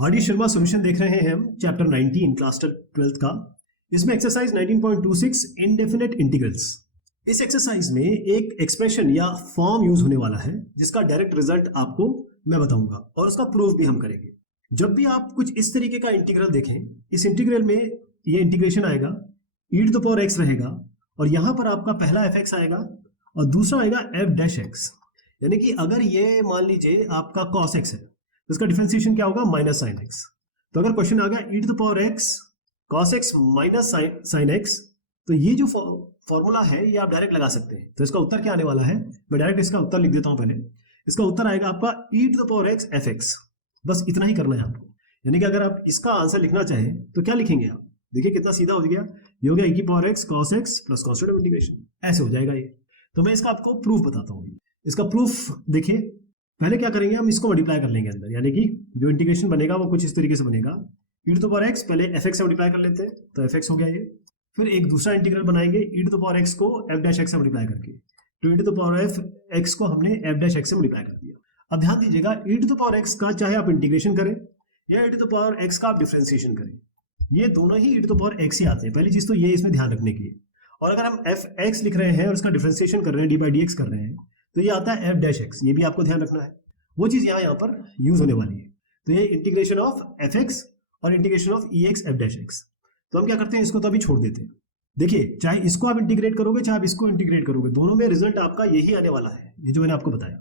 RD. Sharma solution देख रहे हैं हम चैप्टर 19 क्लास 12 का। इसमें एक्सरसाइज 19.26 इंडेफिनेट इंटीग्रल्स। इस एक्सरसाइज में एक एक्सप्रेशन या फॉर्म यूज होने वाला है जिसका डायरेक्ट रिजल्ट आपको मैं बताऊंगा और उसका प्रूफ भी हम करेंगे। जब भी आप कुछ इस तरीके का इंटीग्रल देखें, इस इंटीग्रल में ये इंटीग्रेशन आएगा, e to the power x रहेगा और यहां पर आपका पहला fx आएगा और दूसरा आएगा f डैश x। यानी कि अगर ये मान लीजिए आपका cos x है तो इसका डिफरेंशिएशन क्या होगा, माइनस साइन x। तो अगर क्वेश्चन आ गया e to the power x cos x minus sine x, तो ये जो फॉर्मूला है ये आप डायरेक्ट लगा सकते हैं। तो इसका उत्तर क्या आने वाला है, मैं डायरेक्ट इसका उत्तर लिख देता हूं। पहले इसका उत्तर आएगा आपका e to the power x fx। बस इतना ही करना है आपको। यानी कि अगर आप इसका आंसर लिखना चाहें तो क्या लिखेंगे आप, देखिए कितना सीधा हो गया, ये हो गया e की power x cos x plus constant of integration, ऐसे हो जाएगा ये। तो मैं इसका आपको प्रूफ बताता हूँ। इसका प्रूफ देखिए, पहले क्या करेंगे, हम इसको मल्टीप्लाई कर लेंगे अंदर, यानी कि जो इंटीग्रेशन बनेगा वो कुछ इस तरीके से बनेगा। e to the power x पहले fx से मल्टीप्लाई कर लेते हैं तो fx हो गया ये। फिर एक दूसरा इंटीग्रल बनाएंगे e to the power x को f डैश x से मल्टीप्लाई करके, तो e to the power f x को हमने f डैश x से मल्टीप्लाई कर दिया। अब ध्यान दीजिएगा, e to the power x का चाहे आप इंटीग्रेशन करें या e to the power x का आप डिफरेंशिएशन करें, ये दोनों ही e to the power x ही आते हैं। पहली चीज तो ये इसमें ध्यान रखने की है। और अगर हम fx लिख रहे हैं और उसका डिफरेंशिएशन कर रहे हैं, d बाई dx कर रहे हैं, तो ये आता है f डैश x। ये भी आपको ध्यान रखना है, वो चीज यहाँ पर यूज होने वाली है। तो ये इंटीग्रेशन ऑफ fx और integration of ex f dash x। तो हम क्या करते हैं, इसको तो अभी छोड़ देते हैं। देखिए, चाहे इसको आप इंटीग्रेट करोगे चाहे आप इसको इंटीग्रेट करोगे, दोनों में रिजल्ट आपका यही आने वाला है, ये जो मैंने आपको बताया।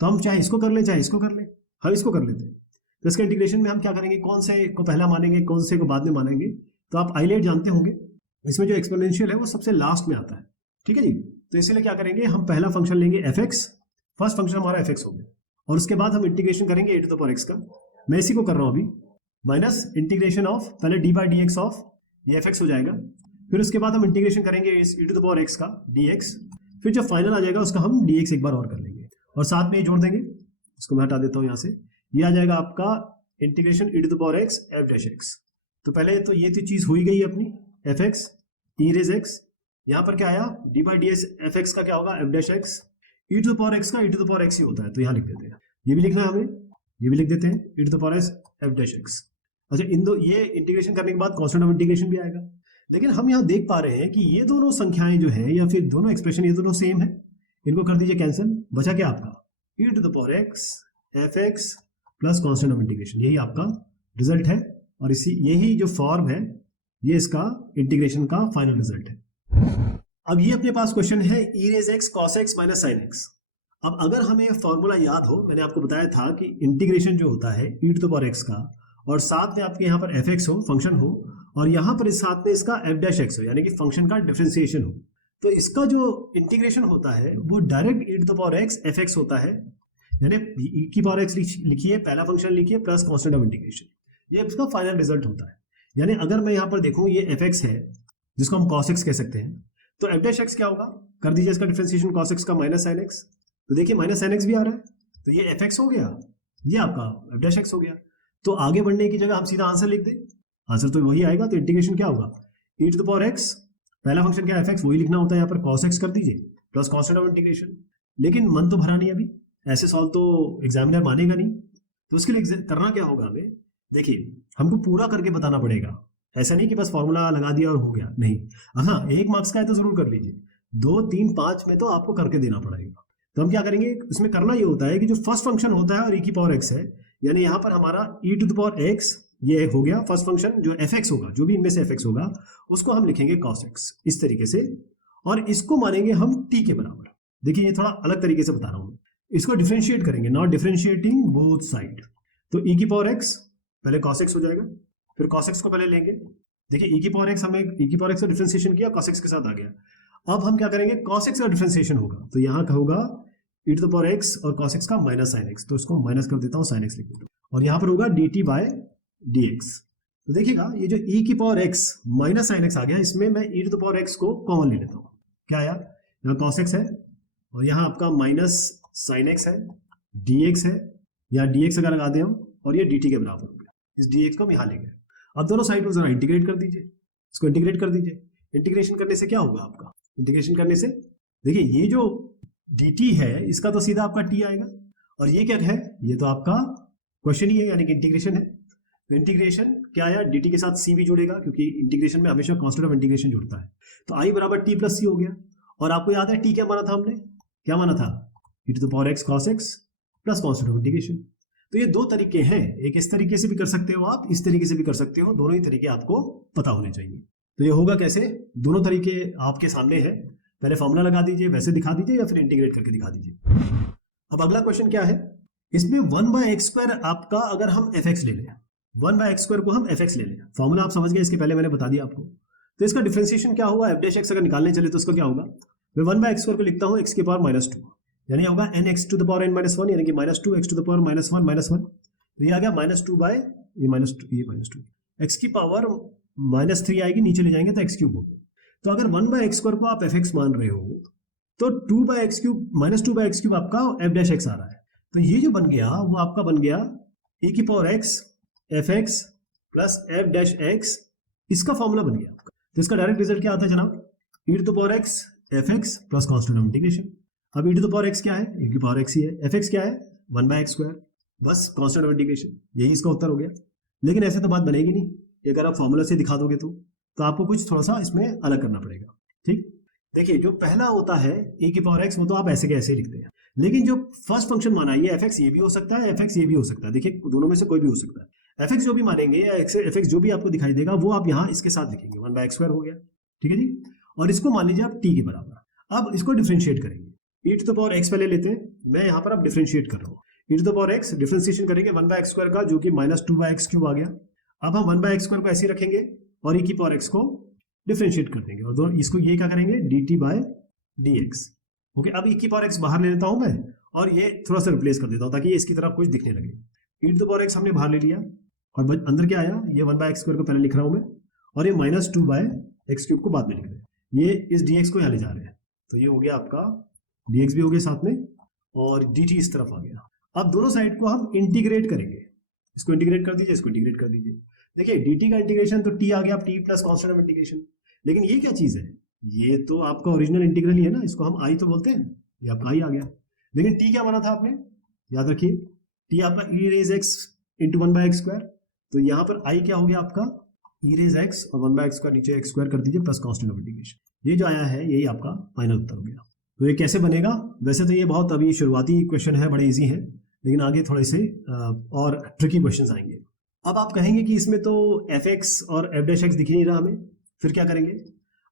तो हम चाहे इसको कर लें चाहे इसको कर लें, हम इसको कर लेते हैं। तो इसके इंटीग्रेशन में हम क्या करेंगे, कौन से को पहला मानेंगे कौन से को बाद में मानेंगे। तो आप आइलेट जानते होंगे, इसमें जो एक्सपोनेंशियल है वो सबसे लास्ट में आता है, ठीक है जी। तो इसीलिए क्या करेंगे, हम पहला फंक्शन लेंगे fx, फर्स्ट फंक्शन हमारा fx हो गया, और उसके बाद हम इंटीग्रेशन करेंगे e to the power x का। मैं इसी को कर रहा हूं अभी, माइनस इंटीग्रेशन ऑफ पहले d बाई dx ऑफ ये fx हो जाएगा। फिर उसके बाद हम इंटीग्रेशन करेंगे इस e to the power x का dx। फिर जो फाइनल आ जाएगा उसका हम dx एक बार और कर लेंगे और साथ में ये जोड़ देंगे। इसको मैं हटा देता हूं यहाँ से, ये आ जाएगा आपका integration e to the power x f dash x। तो पहले तो ये तो चीज हो ही गई अपनी fx e रेज x, यहाँ पर क्या आया d बाई dx fx का क्या होगा f dash x, e to the power x का e to the power x ही होता है। तो यहाँ लिख देते हैं, ये भी लिखना है हमें, ये भी लिख देते हैं e to the power f dash x। अच्छा, इन दो ये इंटीग्रेशन करने के बाद कांस्टेंट ऑफ इंटीग्रेशन भी आएगा। लेकिन हम यहाँ देख पा रहे हैं कि ये दोनों संख्याएं जो है या फिर दोनों एक्सप्रेशन ये दोनों सेम है, इनको कर दीजिए कैंसिल। बचा क्या आपका e to the power x fx plus constant of integration, यही आपका रिजल्ट है। और इसी यही जो फॉर्म है ये इसका इंटीग्रेशन का फाइनल रिजल्ट है। अब ये अपने पास क्वेश्चन है e raise x cos x minus sine x। अब अगर हमें फॉर्मूला याद हो, मैंने आपको बताया था कि इंटीग्रेशन जो होता है e to the power x का, और साथ में आपके यहाँ पर fx हो फंक्शन हो, और यहाँ पर इस साथ में इसका f डैश x हो यानी कि फंक्शन का डिफरेंशिएशन हो, तो इसका जो इंटीग्रेशन होता है वो direct e to the power x fx होता है। यानी e की पावर x लिखिए, पहला फंक्शन लिखिए प्लस कांस्टेंट ऑफ इंटीग्रेशन, ये इसका फाइनल रिजल्ट होता है। यानी अगर मैं यहाँ पर देखूँ ये fx है जिसको हम cos x कह सकते हैं, तो f डैश x क्या होगा, कर दीजिए इसका डिफरेंशिएशन cos x का माइनस साइन x। तो देखिए माइनस साइन x भी आ रहा है, तो ये fx हो गया, ये आपका f डैश x हो गया। तो आगे बढ़ने की जगह हम सीधा आंसर लिख दें, आंसर तो वही आएगा। तो इंटीग्रेशन क्या होगा, e to the power x, पहला फंक्शन क्या है fx, वही लिखना होता है, यहाँ पर cos x कर दीजिए प्लस कांस्टेंट ऑफ इंटीग्रेशन। लेकिन मन तो भरा नहीं, अभी ऐसे सॉल्व तो एग्जामिनर मानेगा नहीं। तो उसके लिए करना क्या होगा हमें, देखिए हमको पूरा करके बताना पड़ेगा। ऐसा नहीं कि बस फॉर्मूला लगा दिया और हो गया, नहीं। हाँ, 1 मार्क्स का है तो जरूर कर लीजिए, 2, 3, 5 में तो आपको करके देना पड़ेगा। तो हम क्या करेंगे, इसमें करना ये होता है कि जो फर्स्ट फंक्शन होता है और e की पावर x है, यानी यहाँ पर हमारा e to the power x ये हो गया फर्स्ट फंक्शन, जो fx होगा, जो भी इनमें से fx होगा उसको हम लिखेंगे cos x इस तरीके से, और इसको मानेंगे हम t के बराबर। देखिए ये थोड़ा अलग तरीके से बता रहा हूँ, इसको डिफरेंशिएट करेंगे, नॉट डिफरेंशिएटिंग बोथ साइड। तो e की पावर x पहले cos x हो जाएगा, फिर cos x को पहले लेंगे। देखिए e की पावर x, हमें e की पावर x का डिफरेंशिएशन किया, cos x के साथ आ गया। अब हम क्या करेंगे, cos x का डिफरेंशिएशन होगा, तो यहाँ का होगा e to the power x और cos x का माइनस साइन x, तो इसको माइनस कर देता हूँ, साइन x लिख देता हूँ, और यहाँ पर होगा dt बाय dx। तो देखिएगा ये जो e की power x minus sine x आ गया, इसमें मैं e to the power x को कॉमन ले लेता हूँ। क्या आया, यहाँ cos x है और यहाँ आपका माइनस साइन x है, dx है, या dx अगर लगा दें हम, और ये dt के बराबर हो गया। इस dx को हम यहाँ ले गए। अब दोनों साइड को जरा इंटीग्रेट कर दीजिए, इसको इंटीग्रेट कर दीजिए। इंटीग्रेशन करने से क्या होगा आपका, इंटीग्रेशन करने से देखिए ये जो dt है इसका तो सीधा आपका t आएगा, और ये क्या है, ये तो आपका क्वेश्चन ही है यानी कि इंटीग्रेशन है। तो इंटीग्रेशन क्या आया, dt के साथ c भी जुड़ेगा क्योंकि इंटीग्रेशन में हमेशा कांस्टेंट ऑफ इंटीग्रेशन जुड़ता है। तो i बराबर t प्लस सी हो गया। और आपको याद है t क्या माना था हमने, क्या माना था, e to the power x cos x plus constant of integration. तो ये दो तरीके हैं, एक इस तरीके से भी कर सकते हो आप, इस तरीके से भी कर सकते हो, दोनों ही तरीके आपको पता होने चाहिए। तो ये होगा कैसे, दोनों तरीके आपके सामने है, पहले फॉर्मूला लगा दीजिए, वैसे दिखा दीजिए या फिर इंटीग्रेट करके दिखा दीजिए। अब अगला क्वेश्चन क्या है, इसमें 1/x² आपका अगर हम fx ले लें, 1/x² को हम fx ले लें, फॉर्मूला आप समझ गए, इसके पहले मैंने बता दिया आपको। तो इसका डिफरेंशिएशन क्या हुआ, f' अगर निकालने चले तो उसका क्या होगा, मैं 1/x² को लिखता हूँ x की पावर -2, यानी होगा nx to the power n-1 यानी कि -2x टू द पावर -1 तो ये आ गया -2 x की पावर -3 आएगी, नीचे ले जाएंगे तो x³ हो गया। तो अगर 1/x² को आप fx मान रहे हो तो 2/x³ -2/x³ आपका f' आ रहा है। तो ये जो बन गया वो आपका बन गया e की power x fx plus f', इसका फॉर्मूला बन गया आपका। तो इसका डायरेक्ट रिजल्ट क्या आता है जनाब, e to the power x fx plus constant of integration. अब e to the power x क्या है, e की पावर x ही है, fx क्या है 1/x², बस कांस्टेंट ऑफ इंटीग्रेशन, यही इसका उत्तर हो गया। लेकिन ऐसे तो बात बनेगी नहीं, अगर आप फॉर्मूला से दिखा दोगे तो आपको कुछ थोड़ा सा इसमें अलग करना पड़ेगा। ठीक, देखिए जो पहला होता है e की पावर x वो तो आप ऐसे के ऐसे लिखते हैं, लेकिन जो फर्स्ट फंक्शन माना ये fx ये भी हो सकता है, fx ये भी हो सकता है, देखिए दोनों में से कोई भी हो सकता है। fx जो भी मानेंगे या fx जो भी आपको दिखाई देगा वो आप यहाँ इसके साथ लिखेंगे, 1/x² हो गया, ठीक है जी। और इसको मान लीजिए आप t के बराबर। अब इसको डिफरेंशिएट करेंगे, e to the power x पहले लेते हैं, मैं यहाँ पर अब डिफरेंशिएट कर रहा हूँ, e to the power x differentiation करेंगे 1/x² का जो कि -2/x³ आ गया। अब हम 1/x² को ऐसे ही रखेंगे और e की पावर x को डिफरेंशिएट कर देंगे और दोनों इसको ये क्या करेंगे dt/dx। ओके, अब e की पावर x बाहर ले लेता हूं मैं और ये थोड़ा सा रिप्लेस कर देता हूं ताकि ये इसकी तरफ कुछ दिखने लगे। e to the power x हमने बाहर ले लिया और अंदर क्या आया, ये 1/x² को पहले लिख रहा हूं मैं और ये -2/x³ को बाद में लिख रहे हैं, ये इस dx को यहाँ ले जा रहे हैं। तो ये हो गया आपका dx भी हो गया साथ में और dt इस तरफ आ गया। अब दोनों साइड को हम इंटीग्रेट करेंगे, इसको इंटीग्रेट कर दीजिए, इसको इंटीग्रेट कर दीजिए। देखिए dt का इंटीग्रेशन तो t आ गया, t plus constant of integration. लेकिन ये क्या चीज है, ये तो आपका ओरिजिनल इंटीग्रल ही है ना, इसको हम i तो बोलते हैं, ये आपका i आ गया। लेकिन t क्या बना था आपने, याद रखिए t आपका e raise x into 1/x², तो यहाँ पर i क्या हो गया आपका e रेज x और 1/x² नीचे x² कर दीजिए प्लस कांस्टेंट ऑफ इंटीग्रेशन। ये जो आया है यही आपका फाइनल उत्तर हो गया। तो ये कैसे बनेगा, वैसे तो ये बहुत अभी शुरुआती क्वेश्चन है, बड़े ईजी है, लेकिन आगे थोड़े से और ट्रिकी क्वेश्चन आएंगे। अब आप कहेंगे कि इसमें तो fx और f' दिख नहीं रहा हमें, फिर क्या करेंगे।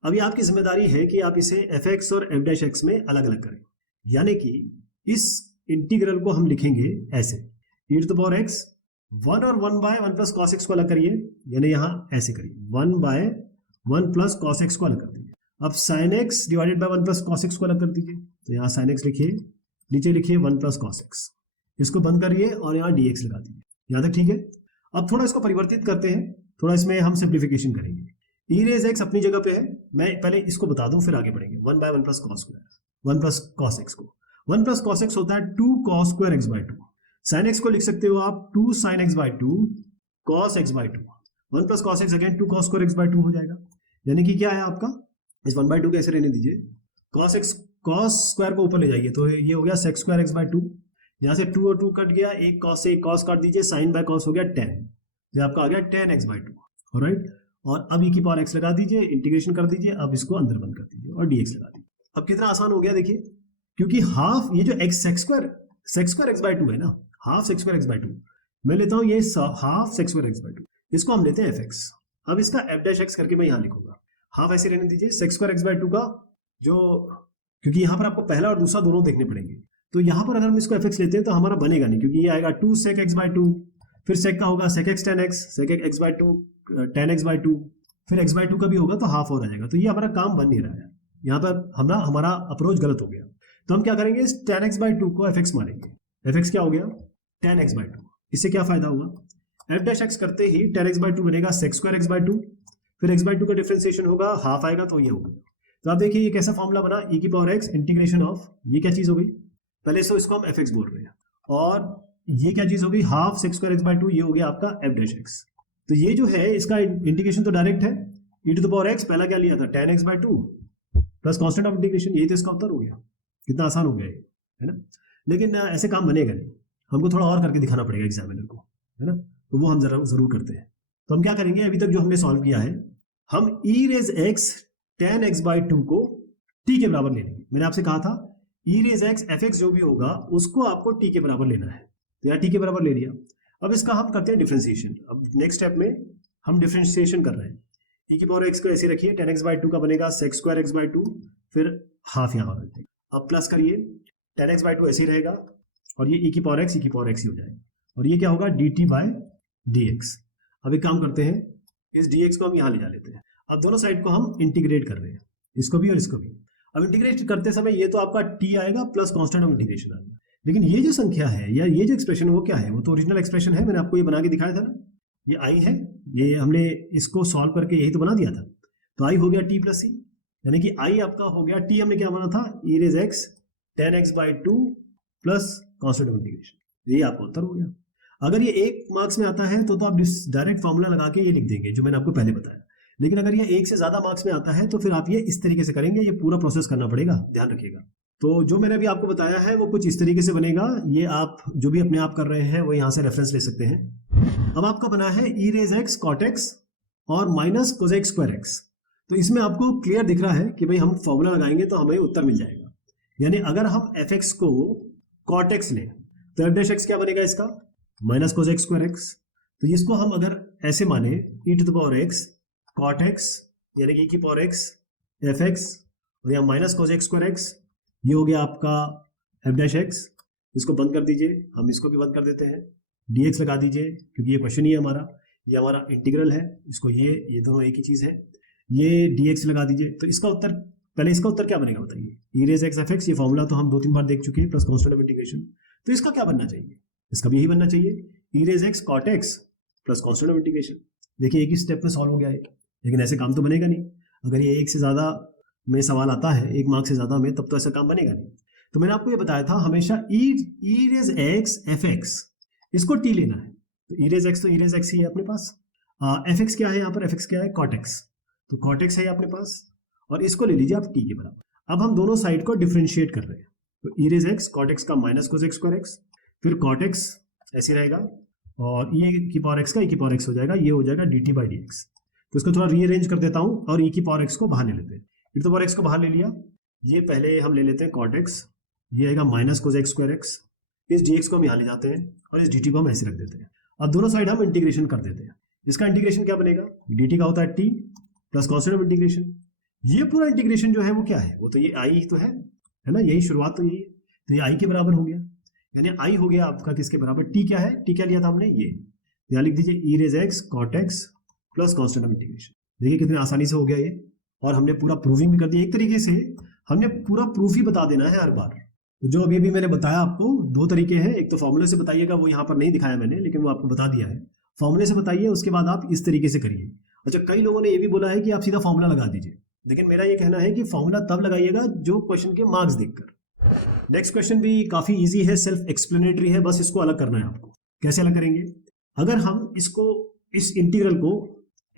अभी आपकी जिम्मेदारी है कि आप इसे fx और f' में अलग अलग करें, यानी कि इस इंटीग्रल को हम लिखेंगे ऐसे, e to the power x 1 और 1/1 प्लस cos x को अलग करिए, यानी यहाँ ऐसे करिए 1/1 प्लस cos x को अलग कर दीजिए। अब sin x divided by 1 plus cos x को अलग कर दीजिए, तो यहाँ sin x लिखिए, नीचे लिखिए 1 प्लस cos x, इसको बंद करिए और यहाँ dx लगा दीजिए। यहाँ तक ठीक है। अब थोड़ा इसको परिवर्तित करते हैं, थोड़ा इसमें हम सिंप्लीफिकेशन करेंगे। e रेज x अपनी जगह पे है, मैं पहले इसको बता दूं फिर आगे बढ़ेंगे। 1/1 plus cos square, 1 plus cos x को 1 प्लस cos x होता है 2 cos square x/2। sin x को लिख सकते हो आप 2 sin x/2 cos x/2। 1 plus cos x again 2 cos square x/2 हो जाएगा, यानी कि क्या है आपका, इस 1/2 को ऐसे रहने दीजिए, cos x cos स्क्वायर को ऑपर ले जाइए तो ये हो गया sec स्क्वायर x/2। यहाँ से 2 और 2 कट गया, एक cos से एक cos काट दीजिए, sin बाय cos हो गया tan, ये आपका आ गया tan x/2। ऑलराइट, और अब e की पावर x लगा दीजिए, इंटीग्रेशन कर दीजिए, अब इसको अंदर बंद कर दीजिए और dx लगा दीजिए। अब कितना आसान हो गया देखिए, क्योंकि हाफ ये जो x sec स्क्वायर x/2 है ना, हाफ sec स्क्वायर x/2, मैं लेता हूँ ये हाफ sec स्क्वायर x/2, इसको हम लेते हैं fx। अब इसका f' करके मैं यहाँ लिखूंगा, हाफ ऐसे रहने दीजिए, sec स्क्वायर x/2 का जो, क्योंकि यहाँ पर आपको पहला और दूसरा दोनों देखने पड़ेंगे, तो यहाँ पर अगर हम इसको fx लेते हैं तो हमारा बनेगा नहीं, क्योंकि ये आएगा 2 sec x/2, फिर sec का होगा sec x tan x, sec x/2 tan x/2, फिर x/2 का भी होगा तो हाफ और आ जाएगा। तो ये हमारा काम बन नहीं रहा है, यहाँ पर हमारा अप्रोच गलत हो गया। तो हम क्या करेंगे, इस tan x/2 को fx मानेंगे। fx क्या हो गया tan x/2, इससे क्या फायदा हुआ, f' करते ही tan x/2 बनेगा sec स्क्वायर x/2, फिर x/2 का डिफरेंशिएशन होगा, हाफ आएगा तो ये हो गया। तो आप देखिए ये कैसा फॉर्मूला बना, e की पावर x इंटीग्रेशन ऑफ, ये क्या चीज हो गई, पहले तो इसको हम fx बोल रहे हैं, और ये क्या चीज हो गई, हाफ sec स्क्वायर x/2, ये हो गया आपका f'। तो ये जो है इसका इंटीग्रेशन तो डायरेक्ट है, e to the power x पहला क्या लिया था tan x/2 plus constant of integration, यही तो इसका उत्तर हो गया। कितना आसान हो गया ये, है ना। लेकिन ऐसे काम बनेगा नहीं, हमको थोड़ा और करके दिखाना पड़ेगा एग्जामिनर को, है ना। तो वो हम जरूर करते हैं। तो हम क्या करेंगे, अभी तक जो हमने सॉल्व किया है, हम e raise x tan x by 2 को t के बराबर ले लेंगे। मैंने आपसे कहा था e रेज x fx जो भी होगा उसको आपको t के बराबर लेना है, तो यहाँ t के बराबर ले लिया। अब इसका हम करते हैं डिफ्रेंसिएशन। अब नेक्स्ट स्टेप में हम डिफ्रेंसिएशन कर रहे हैं। e की पावर x को ऐसे रखिए, tan x बाई 2 का बनेगा sec स्क्वायर x बाई 2, फिर हाफ यहाँ रख देंगे। अब प्लस करिए, tan x बाई 2 ऐसे ही रहेगा और ये e की पावर x ही हो जाएगा, और ये क्या होगा dt बाय dx। अब एक काम करते हैं, इस dx को हम यहाँ ले जा लेते हैं। अब दोनों साइड को हम इंटीग्रेट कर रहे हैं, इसको भी और इसको भी। अब इंटीग्रेट करते समय ये तो आपका t आएगा प्लस कांस्टेंट ऑफ इंटीग्रेशन आएगा, लेकिन ये जो संख्या है या ये जो एक्सप्रेशन है वो क्या है, वो तो ओरिजिनल एक्सप्रेशन है, मैंने आपको ये बना के दिखाया था ना, ये i है, ये हमने इसको सॉल्व करके यही तो बना दिया था। तो i हो गया t प्लस c, यानी कि i आपका हो गया t, हमने क्या बना था e raise x tan x by 2 plus constant of integration, ये आपका उत्तर हो गया। अगर ये 1 मार्क्स में आता है तो आप डायरेक्ट फॉर्मूला लगा के ये लिख देंगे जो मैंने आपको पहले बताया, लेकिन अगर ये 1 से ज्यादा मार्क्स में आता है तो फिर आप ये इस तरीके से करेंगे, ये पूरा प्रोसेस करना पड़ेगा, ध्यान रखिएगा। तो जो मैंने अभी आपको बताया है वो कुछ इस तरीके से बनेगा, ये आप जो भी अपने आप कर रहे हैं वो यहाँ से रेफरेंस ले सकते हैं। अब आपका बना है e raise x cot x और माइनस कोसेक स्क्वायर x। तो इसमें आपको क्लियर दिख रहा है कि भाई हम फॉर्मूला लगाएंगे तो हमें उत्तर मिल जाएगा। यानी अगर हम fx को cot x लें तो f डैश x क्या बनेगा इसका, माइनस कोसेक स्क्वायर x। तो इसको हम अगर ऐसे माने e to the power x cot x यानी कि e की पावर x fx और यहाँ माइनस कोसेक स्क्वायर x, ये हो गया आपका f डैश x। इसको बंद कर दीजिए, हम इसको भी बंद कर देते हैं, dx लगा दीजिए क्योंकि ये क्वेश्चन ही है हमारा, ये हमारा इंटीग्रल है, इसको ये दोनों एक ही चीज़ है, ये dx लगा दीजिए। तो इसका उत्तर, पहले इसका उत्तर क्या बनेगा बताइए, e रेज x fx, ये फॉर्मूला तो हम 2-3 बार देख चुके हैं, प्लस कांस्टेंट ऑफ इंटीग्रेशन। तो इसका क्या बनना चाहिए, इसका भी यही बनना चाहिए, e raise x cot x plus constant of integration. देखिए एक ही स्टेप में सॉल्व हो गया है, लेकिन ऐसे काम तो बनेगा नहीं। अगर ये 1 से ज़्यादा में सवाल आता है, 1 मार्क से ज़्यादा में, तब तो ऐसा काम बनेगा नहीं। तो मैंने आपको ये बताया था हमेशा e रेज x fx इसको t लेना है। तो e रेज x तो e रेज x ही है अपने पास, fx क्या है यहाँ पर, fx क्या है cot x, तो cot x है अपने पास, और इसको ले लीजिए आप t के बराबर। अब हम दोनों साइड को डिफ्रेंशिएट कर रहे हैं, तो e raise x cot x का माइनस कोसेक स्क्वायर x, फिर cot x ऐसे रहेगा और e की पावर x का e की पावर x हो जाएगा, ये हो जाएगा dt बाई dx। तो इसको थोड़ा रीअरेंज कर देता हूँ और e की पावर x को बाहर ले लेते हैं, e टू पावर x को बाहर ले लिया, ये पहले हम ले लेते हैं cot x, ये आएगा माइनस कोसेक स्क्वायर x, इस dx को हम यहाँ ले जाते हैं और इस dt को हम ऐसे रख देते हैं। अब दोनों साइड हम इंटीग्रेशन कर देते हैं। इसका इंटीग्रेशन क्या बनेगा, dt का होता है t plus constant of integration. ये पूरा इंटीग्रेशन जो है वो क्या है, वो तो ये i तो है ना, यही शुरुआत तो यही है, तो ये i के बराबर हो गया, यानी i हो गया आपका किसके बराबर, t क्या है, t क्या लिया था हमने, ये यहाँ लिख दीजिए e raise x cot x plus constant of integration. देखिए कितने आसानी से हो गया ये, और हमने पूरा प्रूविंग भी कर दिया। एक तरीके से हमने पूरा प्रूफ ही बता देना है हर बार। तो जो अभी मैंने बताया आपको 2 तरीके हैं, एक तो फॉर्मूले से बताइएगा, वो यहाँ पर नहीं दिखाया मैंने लेकिन वो आपको बता दिया है, फॉर्मूले से बताइए, उसके बाद आप इस तरीके से करिए। अच्छा, कई लोगों ने ये भी बोला है कि आप सीधा फॉर्मूला लगा दीजिए, लेकिन मेरा ये कहना है कि फॉर्मूला तब लगाइएगा जो क्वेश्चन के मार्क्स देखकर। नेक्स्ट क्वेश्चन भी काफी इजी है, सेल्फ एक्सप्लेनेटरी है, बस इसको अलग करना है आपको। कैसे अलग करेंगे, अगर हम इसको, इस इंटीग्रल को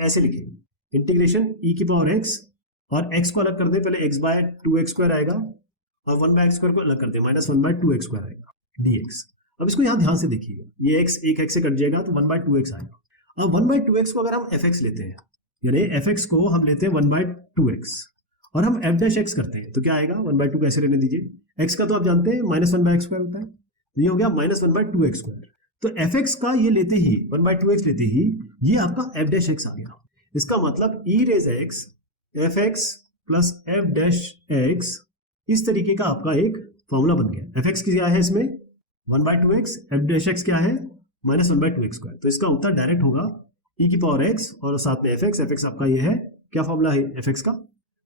ऐसे लिखेंगे, इंटीग्रेशन e की पावर x और x को अलग कर दे, पहले x बाय 2x स्क्वायर आएगा और 1 बाय x स्क्वायर को अलग कर दे, माइनस 1 बाय 2x स्क्वायर आएगा dx। अब इसको यहाँ ध्यान से देखिएगा, ये x एक x से कट जाएगा तो 1 बाय 2x आएगा। अब 1 बाय 2x को अगर हम fx लेते हैं, यानी fx को हम लेते हैं 1 बाय 2x और हम f डैश x करते हैं, तो क्या आएगा, 1 बाय 2 कैसे लेने दीजिए, x का तो आप जानते हैं माइनस 1 बाय x स्क्वायर होता है, तो ये हो गया माइनस 1 बाय 2x स्क्वायर। तो fx का ये लेते ही 1 बाय 2x लेते ही ये आपका f डैश x आ गया। इसका मतलब e raise x fx plus f dash x, इस तरीके का आपका एक फॉर्मूला बन गया। fx क्या है इसमें 1 bye 2x, f dash x क्या है माइनस 1 बाय 2x स्क्वायर। तो इसका उत्तर डायरेक्ट होगा e की पावर x और साथ में fx। fx आपका ये है, क्या फॉर्मूला है fx का,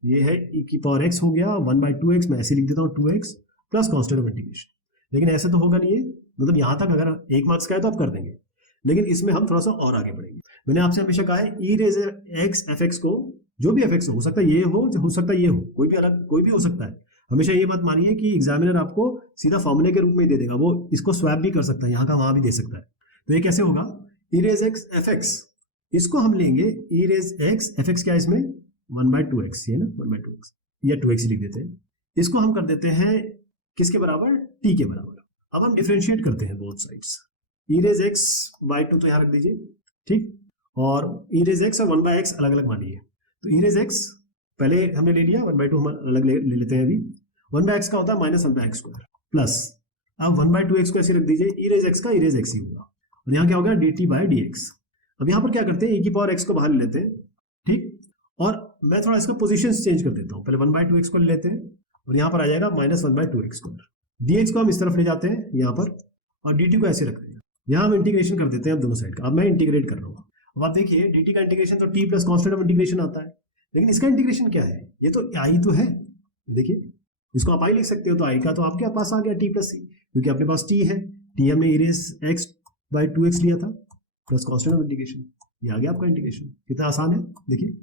ये है e की पावर x हो गया 1 बाय 2x, मैं ऐसे लिख देता हूँ 2x plus constant of integration. लेकिन ऐसे तो होगा नहीं है, मतलब यहाँ तक अगर 1 मार्क्स का है तो आप कर देंगे, लेकिन इसमें हम थोड़ा सा और आगे बढ़ेंगे। मैंने आपसे हमेशा कहा है e रेज x fx को, जो भी fx हो सकता है ये हो सकता है ये हो, कोई भी अलग कोई भी हो सकता है। हमेशा ये बात मानिए कि एग्जामिनर आपको सीधा फॉर्मूले के रूप में ही दे देगा, वो इसको स्वैप भी कर सकता है, यहाँ का वहां भी दे सकता है। तो ये कैसे होगा, e रेज x fx, इसको हम लेंगे e रेज x fx क्या है इसमें 1 बाय 2x, ये ना 1 बाय 2x या 2x लिख देते हैं, इसको हम कर देते हैं किसके बराबर, t के बराबर। अब हम डिफरेंशिएट करते हैं both sides, E raise x by 2 तो यहाँ रख दीजिए, ठीक, और ई रेज एक्स और 1/x अलग अलग मानिए। तो ई रेज एक्स पहले हमने ले लिया, 1/2 हम अलग ले लेते हैं अभी। 1/x का होता है -1/x² प्लस, अब 1/2x को ऐसे रख दीजिए, ई रेज एक्स का ई रेज एक्स ही होगा, और यहाँ क्या होगा dt/dx। अब यहाँ पर क्या करते हैं, e की पावर x को बाहर ले लेते हैं, ठीक, और मैं थोड़ा इसका पोजीशन चेंज कर देता हूँ, पहले 1/2x को ले लेते हैं और यहाँ पर आ जाएगा -1/2x²। dx को हम इस तरफ ले जाते हैं यहाँ पर, और dt को ऐसे रखते हैं, यहाँ हम इंटीग्रेशन कर देते हैं अब दोनों साइड का। अब मैं इंटीग्रेट कर रहा हूँ, अब आप देखिए dt का इंटीग्रेशन तो t plus constant of integration आता है, लेकिन इसका इंटीग्रेशन क्या है, ये तो i तो है, देखिए इसको आप i लिख सकते हो, तो i का तो आपके पास आ गया t प्लस c, क्योंकि अपने पास t है, t हमने ई रेज x/2x लिया था प्लस कॉन्स्टेंट ऑफ इंटीग्रेशन, ये आ गया आपका इंटीग्रेशन। कितना आसान है देखिए।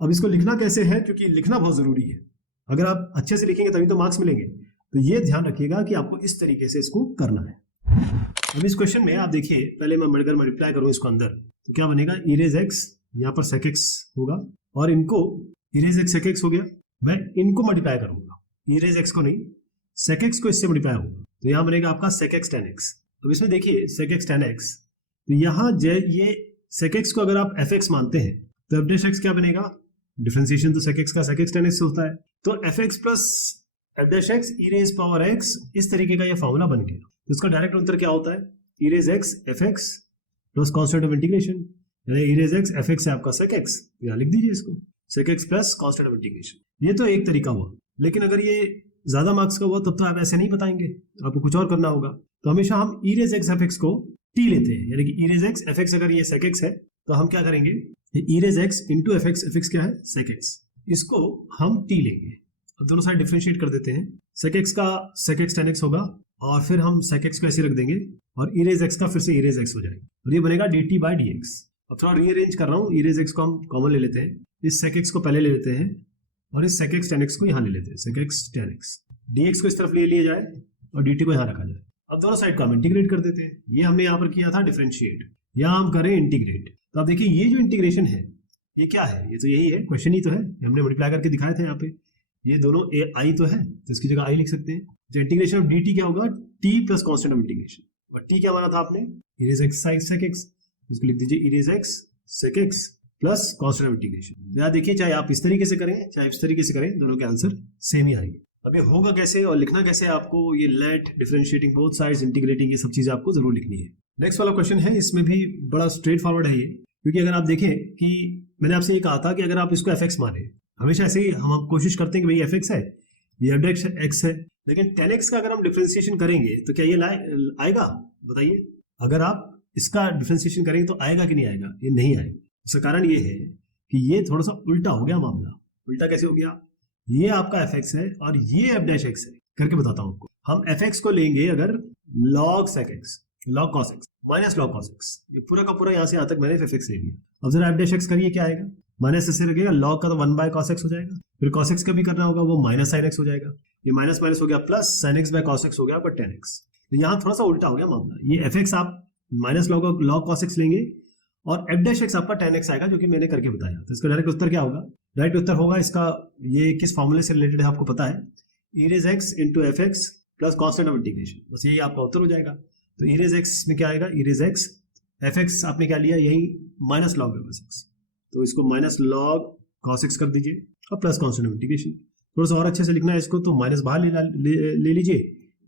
अब इसको लिखना कैसे है, क्योंकि लिखना बहुत जरूरी है, अगर आप अच्छे से लिखेंगे तभी तो मार्क्स मिलेंगे, तो ये ध्यान रखिएगा कि आपको इस तरीके से इसको करना है। अब इस क्वेश्चन में आप देखिए, पहले मैं अगर मल्टीप्लाई करूं इसको अंदर, तो क्या बनेगा, ई रेज एक्स यहाँ पर sec x होगा, और इनको ई रेज एक्स sec x हो गया, मैं इनको मल्टीप्लाई करूंगा, ई रेज एक्स को नहीं, sec x को इससे मल्टीप्लाई होगा, तो यहाँ बनेगा आपका sec x tan x। अब इसमें देखिए sec x tan x, तो यहाँ ये sec x को अगर आप fx मानते हैं तो f डैश x क्या बनेगा, डिफरेंशिएशन तो sec x का sec x tan x से होता है, तो fx plus f dash x e raise power x, इस तरीके का ये फॉर्मूला बन गया। तो इसका डायरेक्ट उत्तर क्या होता है, e raise x fx plus constant of integration, यानी e रेज x fx है आपका sec x, यहाँ लिख दीजिए इसको sec x plus constant of integration. ये तो एक तरीका हुआ, लेकिन अगर ये ज्यादा मार्क्स का हुआ तब तो आप ऐसे नहीं बताएंगे, आपको कुछ और करना होगा। तो हमेशा हम e रेज x fx को t लेते हैं, यानी कि e रेज x fx अगर ये sec x है तो हम क्या करेंगे, e raise x into fx क्या है sec x, इसको हम t लेंगे, अब दोनों साइड डिफरेंशिएट कर देते हैं, sec x का sec x tan x होगा, और फिर हम sec x को ऐसे रख देंगे, और e रेज x का फिर से e रेज x हो जाएगा, और ये बनेगा dt/dx। अब थोड़ा रीअरेंज कर रहा हूँ, e रेज x को हम कॉमन ले लेते हैं, इस sec x को पहले ले लेते हैं, और इस sec x tan x को यहाँ ले लेते हैं, sec x tan x, dx को इस तरफ ले लिया जाए और dt को यहाँ रखा जाए। अब दोनों साइड का हम इंटीग्रेट कर देते हैं, ये हमने यहाँ पर किया था डिफरेंशिएट, यहाँ हम करें इंटीग्रेट। तो आप देखिए ये जो इंटीग्रेशन है ये क्या है, ये तो यही है, क्वेश्चन ही तो है, हमने मल्टीप्लाई करके दिखाया था यहाँ पे, ये दोनों आई तो है, तो इसकी जगह आई लिख सकते हैं। तो इंटीग्रेशन ऑफ dt क्या होगा, t plus constant of integration, और t क्या माना था आपने, e raise x sec x, इसको लिख दीजिए e raise x sec x plus constant of integration. याद देखिए, चाहे आप इस तरीके से करें चाहे इस तरीके से करें, दोनों के आंसर सेम ही आएंगे। अब ये होगा कैसे और लिखना कैसे आपको, ये let, differentiating both sides, integrating, ये सब चीजें आपको जरूर लिखनी है। नेक्स्ट वाला क्वेश्चन है, इसमें भी बड़ा स्ट्रेट फॉरवर्ड है ये, क्योंकि अगर आप देखें कि मैंने आपसे ये कहा था कि अगर आप इसको fx माने, हमेशा ऐसे ही हम कोशिश करते हैं कि भाई fx है, ये f x है, लेकिन tan x का अगर हम डिफरेंशिएशन करेंगे तो क्या ये आएगा, बताइए, अगर आप इसका डिफरेंशिएशन करेंगे तो आएगा कि नहीं आएगा, ये नहीं आएगा। इसका कारण ये है कि ये थोड़ा सा उल्टा हो गया मामला। उल्टा कैसे हो गया, ये आपका fx है और ये f डैश x है, करके बताता हूं आपको। हम fx को लेंगे अगर log sec x, log cos x minus log cos x, ये पूरा का पूरा यहाँ से यहाँ तक मैंने fx ले लिया। अब जरा f डैश x करिए, क्या आएगा, माइनस से लगेगा, log का तो 1/cos x हो जाएगा, फिर cos x का भी करना होगा, वो माइनस sin x हो जाएगा, ये माइनस माइनस हो गया प्लस sin x/cos x हो गया आपका tan x। तो यहाँ थोड़ा सा उल्टा हो गया मामला, ये fx आप माइनस log cos x लेंगे और f डैश x आपका tan x आएगा, जो कि मैंने करके बताया। तो इसका डायरेक्ट उत्तर क्या होगा, डायरेक्ट उत्तर होगा इसका, ये किस फॉर्मूले से रिलेटेड है आपको पता है, e raise x into f x plus constant of integration, बस यही आपका उत्तर हो जाएगा। तो e रेज x में क्या आएगा, e raise x f x आपने क्या लिया, यही माइनस log cos x, तो इसको माइनस log cos x कर दीजिए और प्लस कॉन्स्टेंट ऑफ इंटीग्रेशन। थोड़ा सा और अच्छे से लिखना है इसको, तो माइनस बाहर ले लीजिए,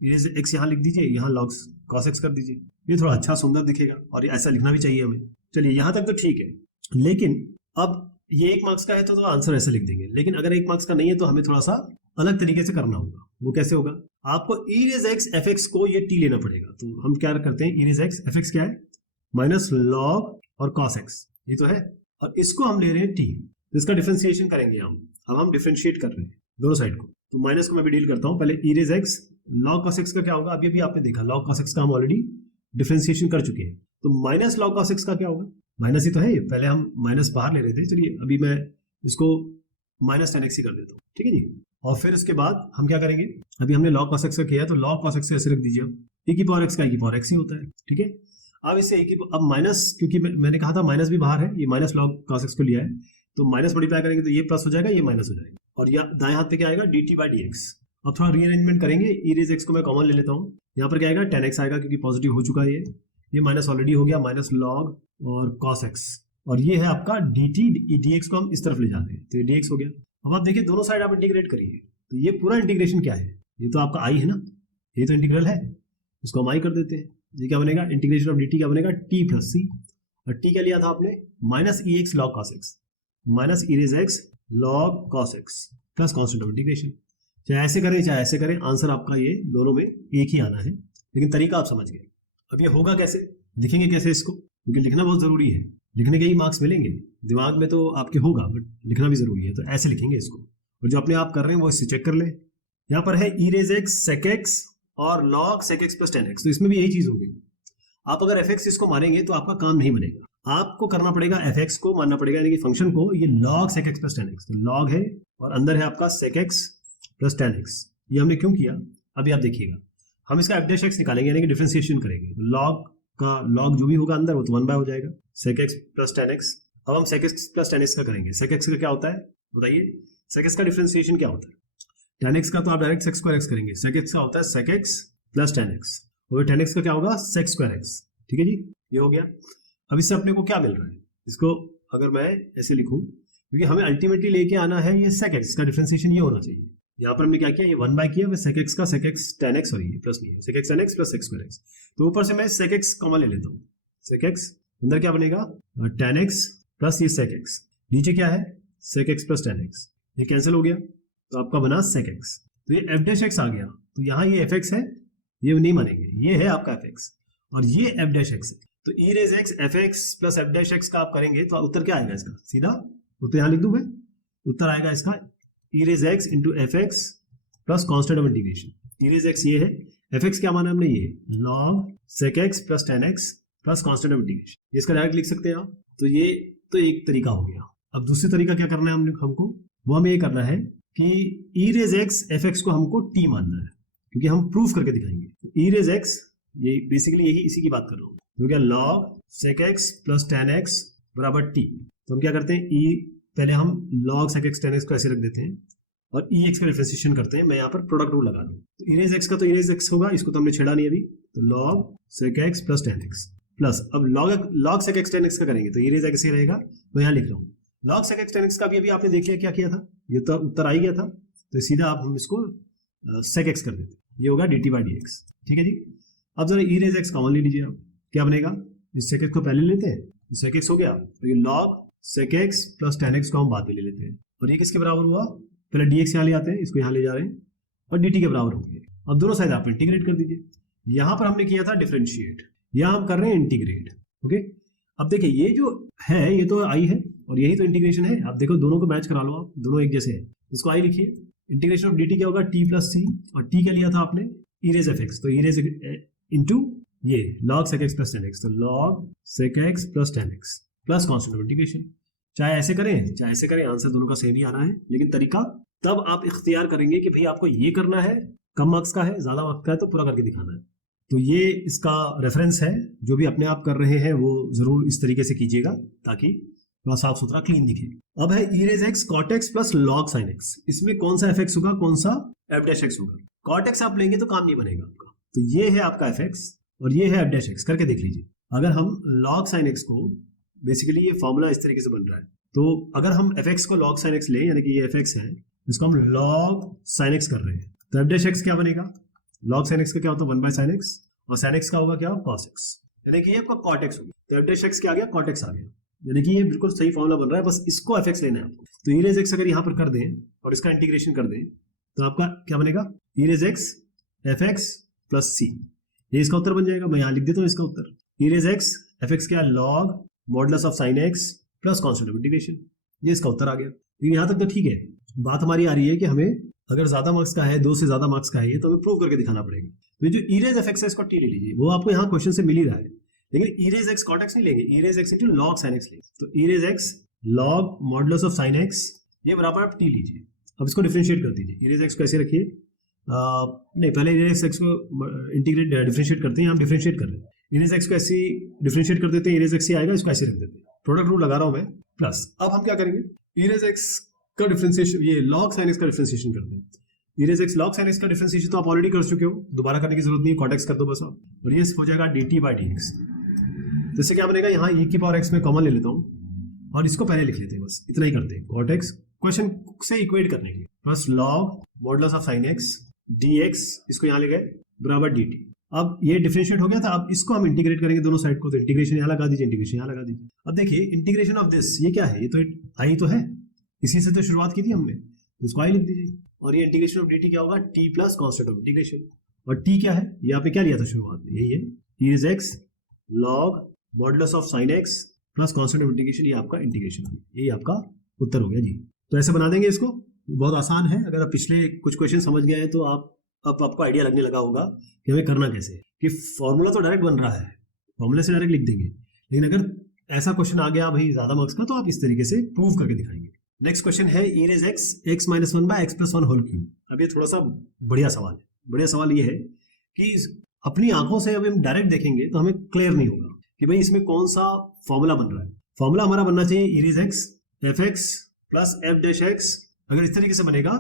e रेज x यहाँ लिख दीजिए, यहाँ log cos x कर दीजिए, ये थोड़ा अच्छा सुंदर दिखेगा और ऐसा लिखना भी चाहिए हमें। चलिए यहाँ तक तो ठीक है, लेकिन अब ये 1 मार्क्स का है तो आंसर ऐसे लिख देंगे, लेकिन अगर 1 मार्क्स का नहीं है तो हमें थोड़ा सा अलग तरीके से करना होगा। वो कैसे होगा, आपको e रेज x fx को ये t लेना पड़ेगा। तो हम क्या करते हैं, e रेज x fx क्या है, माइनस log और cos x, ये तो है, और इसको हम ले रहे हैं t, तो इसका डिफरेंशिएशन करेंगे हम। अब हम डिफरेंशिएट कर रहे हैं दोनों साइड को, तो माइनस को मैं भी डील करता हूँ। पहले e raise x log cos x का क्या होगा, अभी भी आपने देखा log cos x का हम ऑलरेडी डिफरेंशिएशन कर चुके हैं, तो माइनस log cos x का क्या होगा, माइनस ही तो है, पहले हम माइनस बाहर ले रहे थे, चलिए अभी मैं इसको माइनस tan x ही कर देता हूँ, ठीक है जी। और फिर उसके बाद हम क्या करेंगे, अभी हमने log cos x का किया है, तो log cos x से ऐसे रख दीजिए, अब e की पावर x का e की पावर x ही होता है, ठीक है। अब इससे अब माइनस, क्योंकि मैंने कहा था माइनस भी बाहर है, ये माइनस log cos x को लिया है, तो माइनस मल्टीप्लाई करेंगे तो ये प्लस हो जाएगा, ये माइनस हो जाएगा, और दाएं हाथ पे क्या आएगा, dt/dx। अब थोड़ा रीअरेंजमेंट करेंगे, e रेज x को मैं कॉमन ले लेता हूँ, यहाँ पर क्या आएगा, tan x आएगा, क्योंकि पॉजिटिव हो चुका है ये, ये माइनस ऑलरेडी हो गया, माइनस लॉग और कॉस एक्स, और ये है आपका डी टी, डी एक्स को हम इस तरफ ले जाते हैं, तो ये डी एक्स हो गया। अब आप देखिए दोनों साइड आप इंटीग्रेट करिए, तो ये पूरा इंटीग्रेशन क्या है, ये तो आपका आई है ना, ये तो इंटीग्रल है, इसको हम आई कर देते हैं। ये क्या बनेगा, इंटीग्रेशन ऑफ डी टी क्या बनेगा, टी प्लस सी, और टी क्या लिया था आपने, minus E x log cos x, minus E raise x log cos x plus constant of integration. चाहे ऐसे करें चाहे ऐसे करें, आंसर आपका ये दोनों में एक ही आना है, लेकिन तरीका आप समझ गए। अब ये होगा कैसे, लिखेंगे कैसे इसको, क्योंकि लिखना बहुत जरूरी है, लिखने के ही मार्क्स मिलेंगे, दिमाग में तो आपके होगा बट लिखना भी जरूरी है, तो ऐसे लिखेंगे इसको, और जो अपने आप कर रहे हैं वो इससे चेक कर ले। यहाँ पर है e raise x sec x और log sec x plus ten x, तो इसमें भी यही चीज होगी। आप अगर एफ एक्स इसको मारेंगे तो आपका काम नहीं बनेगा, आपको करना पड़ेगा एफ एक्स को मानना पड़ेगा, यानी कि फंक्शन को, ये log sec x plus ten x, तो लॉग है और अंदर है आपका sec x plus ten x. ये हमने क्यों किया अभी आप देखिएगा, हम इसका एफ डैश एक्स निकालेंगे, यानी कि डिफरेंशिएशन करेंगे, लॉग का लॉग जो भी होगा अंदर वो तो 1 बाय हो जाएगा, sec x plus ten x. अब हम sec x plus ten x का करेंगे, सेक एक्स का क्या होता है बताइए, सेक एक्स का डिफरेंशिएशन क्या होता है, टेन एक्स का तो आप डायरेक्ट सेक स्क्वायर एक्स करेंगे, सेक एक्स का होता है sec x plus ten x, और टेन एक्स का क्या होगा सेक स्क्वायर एक्स, ठीक है जी, ये हो गया। अब इससे अपने को क्या मिल रहा है, इसको अगर मैं ऐसे लिखूं, क्योंकि हमें अल्टीमेटली लेके आना है ये सेक एक्स का डिफरेंशिएशन ये होना चाहिए। यहाँ पर हमने क्या किया, ये 1 बाय किया, फिर सेक एक्स का sec x tan x, sorry plus नहीं है, sec x tan x plus sec square x, तो ऊपर से मैं सेक एक्स कॉमन ले लेता हूँ, सेक एक्स अंदर क्या बनेगा टेन एक्स प्लस ये सेक एक्स, नीचे क्या है sec x plus ten x, ये कैंसिल हो गया तो आपका बना सेक एक्स, तो ये एफ डैश एक्स आ गया, तो यहाँ ये एफ एक्स है, ये नहीं मानेंगे, ये है आपका एफ एक्स और ये एफ डैश एक्स है, तो e raise x f x plus f dash x का आप करेंगे तो उत्तर क्या आएगा इसका, सीधा उत्तर यहाँ लिख दूं मैं, उत्तर आएगा इसका e raise x into f x plus constant of integration. E raise x ये है, एफ एक्स क्या माना हमने, ये log sec x plus ten x plus constant of integration, इसका डायरेक्ट लिख सकते हैं आप, तो ये तो एक तरीका हो गया। अब दूसरी तरीका क्या करना है हमको, वो हमें ये करना है कि ई रेज एक्स एफ एक्स को हमको टी मानना है, क्योंकि हम प्रूफ करके दिखाएंगे। ई रेज एक्स ये बेसिकली यही इसी की बात कर रहा हूँ, तो क्या log sec x plus ten x बराबर टी, तो हम क्या करते हैं पहले हम log sec x tan x को ऐसे रख देते हैं और ई एक्स का डिफरेंशिएशन करते हैं, मैं यहाँ पर प्रोडक्ट रूल लगा दूँ, तो इरेज एक्स का तो इरेज एक्स होगा, इसको तो हमने छेड़ा नहीं अभी, तो log sec x plus tan x plus अब log sec x tan x का करेंगे तो इरेज एक्स ही रहेगा, तो यहाँ लिख रहा हूँ log sec x tan x का भी अभी आपने देख लिया क्या किया था, ये तो उत्तर आ ही गया था, तो सीधा आप हम इसको sec x कर देते, ये होगा dt बाई डी एक्स, ठीक है जी। अब जरा इरेज एक्स कॉमन ले लीजिए आप, क्या बनेगा, इस sec x को पहले लेते हैं, sec x हो गया, तो ये log sec x plus tan x को हम बाद में ले लेते हैं, और ये किसके बराबर हुआ, पहले dx यहाँ ले आते हैं, इसको यहाँ ले जा रहे हैं और dt के बराबर होंगे। अब दोनों साइड आप इंटीग्रेट कर दीजिए, यहाँ पर हमने किया था डिफरेंशिएट, यहाँ हम कर रहे हैं इंटीग्रेट, ओके। अब देखिए ये जो है ये तो आई है और यही तो इंटीग्रेशन है, आप देखो दोनों को मैच करा लो, आप दोनों एक जैसे है, इसको आई लिखिए, इंटीग्रेशन ऑफ dt क्या होगा t प्लस सी, और t क्या लिया था आपने इरेज एफ एक्स, तो इरेज इंटू ये log sec x plus tan x, तो log sec x plus tan x plus constant of integration. चाहे ऐसे करें चाहे ऐसे करें, आंसर दोनों का सेम ही आना है, लेकिन तरीका तब आप इख्तियार करेंगे कि भाई आपको ये करना है, कम मार्क्स का है ज्यादा मार्क्स का है तो पूरा करके दिखाना है। तो ये इसका रेफरेंस है, जो भी अपने आप कर रहे हैं वो जरूर इस तरीके से कीजिएगा ताकि थोड़ा साफ सुथरा क्लीन दिखे। अब है e raise x cot x plus log sine x, इसमें कौन सा एफ एक्स होगा कौन सा एफ डैश एक्स होगा, कॉट एक्स आप लेंगे तो काम नहीं बनेगा आपका, तो ये है आपका एफ एक्स और ये है एफ डैश एक्स, करके देख लीजिए। अगर हम log sin x को, बेसिकली ये फॉर्मूला इस तरीके से बन रहा है, तो अगर हम एफ एक्स को log sin x लें, यानी कि ये एफ एक्स है, इसको हम log sin x कर रहे हैं, तो एफ डैश एक्स क्या बनेगा, log sin x का क्या होता है 1 बाय sin x, और sin x का होगा क्या cos x, यानी कि ये आपका cot x होगा, तो एफ डैश एक्स क्या आ गया cot x आ गया, यानी कि ये बिल्कुल सही फॉर्मूला बन रहा है, बस इसको एफ एक्स लेना है आपको। तो ई रेज एक्स अगर यहाँ पर कर दें और इसका इंटीग्रेशन कर दें तो आपका क्या बनेगा, e raise x f x plus C, ये इसका उत्तर बन जाएगा, मैं यहाँ लिख देता हूँ इसका उत्तर, ई रेज एक्स एफ एक्स क्या log modulus of sine x plus constant of integration, ये इसका उत्तर आ गया। लेकिन यहाँ तक तो ठीक है, बात हमारी आ रही है कि हमें अगर ज्यादा मार्क्स का है, 2 से ज्यादा मार्क्स का है ये, तो हमें प्रूव करके दिखाना पड़ेगा। तो जो ई रेज एफ एक्स है इसको टी ले लीजिए, वो आपको यहाँ क्वेश्चन से मिल ही रहा है, लेकिन e raise x cot x नहीं लेंगे, e raise x into log sin x लेंगे, तो e raise x log modulus of sine x ये बराबर आप टी लीजिए। अब इसको डिफरेंशिएट कर दीजिए, ई रेज एक्स को ऐसे रखिए, नहीं पहले ई रेज एक्स को इंटीग्रेट डिफरेंशिएट करते हैं, हम डिफरेंशिएट कर रहे हैं, ई रेज एक्स को ऐसे डिफरेंशिएट कर देते हैं, ई रेज एक्स आएगा, इसको ऐसे रख देते हैं, प्रोडक्ट रूल लगा रहा हूं मैं, प्लस अब हम क्या करेंगे, ई रेज एक्स का डिफरेंशिएशन, ये log sin x का डिफरेंशिएशन करते हैं, e raise x log sin x का डिफरेंशिएशन तो आप ऑलरेडी कर चुके हो, दोबारा करने की जरूरत नहीं है, कॉट एक्स कर दो बस आप, और ये हो जाएगा dt बाई डी एक्स। तो इससे क्या बनेगा, यहाँ e की पावर x में कॉमन ले लेता हूँ और इसको पहले लिख लेते हैं, बस इतना ही करते हैं cot x क्वेश्चन से इक्वेट करने के लिए, plus log modulus of sign x dx, इसको यहाँ ले गए बराबर dt। अब ये डिफरेंशिएट हो गया था, अब इसको हम इंटीग्रेट करेंगे दोनों साइड को, तो इंटीग्रेशन यहाँ लगा दीजिए, इंटीग्रेशन यहाँ लगा दीजिए। अब देखिए इंटीग्रेशन ऑफ दिस, ये क्या है, ये तो आई तो है, इसी से तो शुरुआत की थी हमने, इसको आई लिख दीजिए। और ये इंटीग्रेशन ऑफ dt क्या होगा, t plus constant of integration, और t क्या है, यहाँ पे क्या लिया था शुरुआत में, यही है e is x log modulus of sign x plus constant of integration, ये आपका इंटीग्रेशन, ये आपका उत्तर हो गया जी। तो ऐसे बना देंगे इसको, बहुत आसान है। अगर आप पिछले कुछ क्वेश्चन समझ गए हैं तो आपको आइडिया लगने लगा होगा कि हमें करना कैसे है, कि फॉर्मूला तो डायरेक्ट बन रहा है, फॉर्मूले से डायरेक्ट लिख देंगे, लेकिन अगर ऐसा क्वेश्चन आ गया भाई ज्यादा मार्क्स का, तो आप इस तरीके से प्रूव करके दिखाएंगे। नेक्स्ट क्वेश्चन है e raise x x minus 1 by x plus 1 whole cube. अब ये थोड़ा सा बढ़िया सवाल है। बढ़िया सवाल ये है कि अपनी आंखों से अभी हम डायरेक्ट देखेंगे तो हमें क्लियर नहीं होगा कि भाई इसमें कौन सा फॉर्मूला बन रहा है। फॉर्मूला हमारा बनना चाहिए e raise x fx plus f dash x। अगर इस तरीके से बनेगा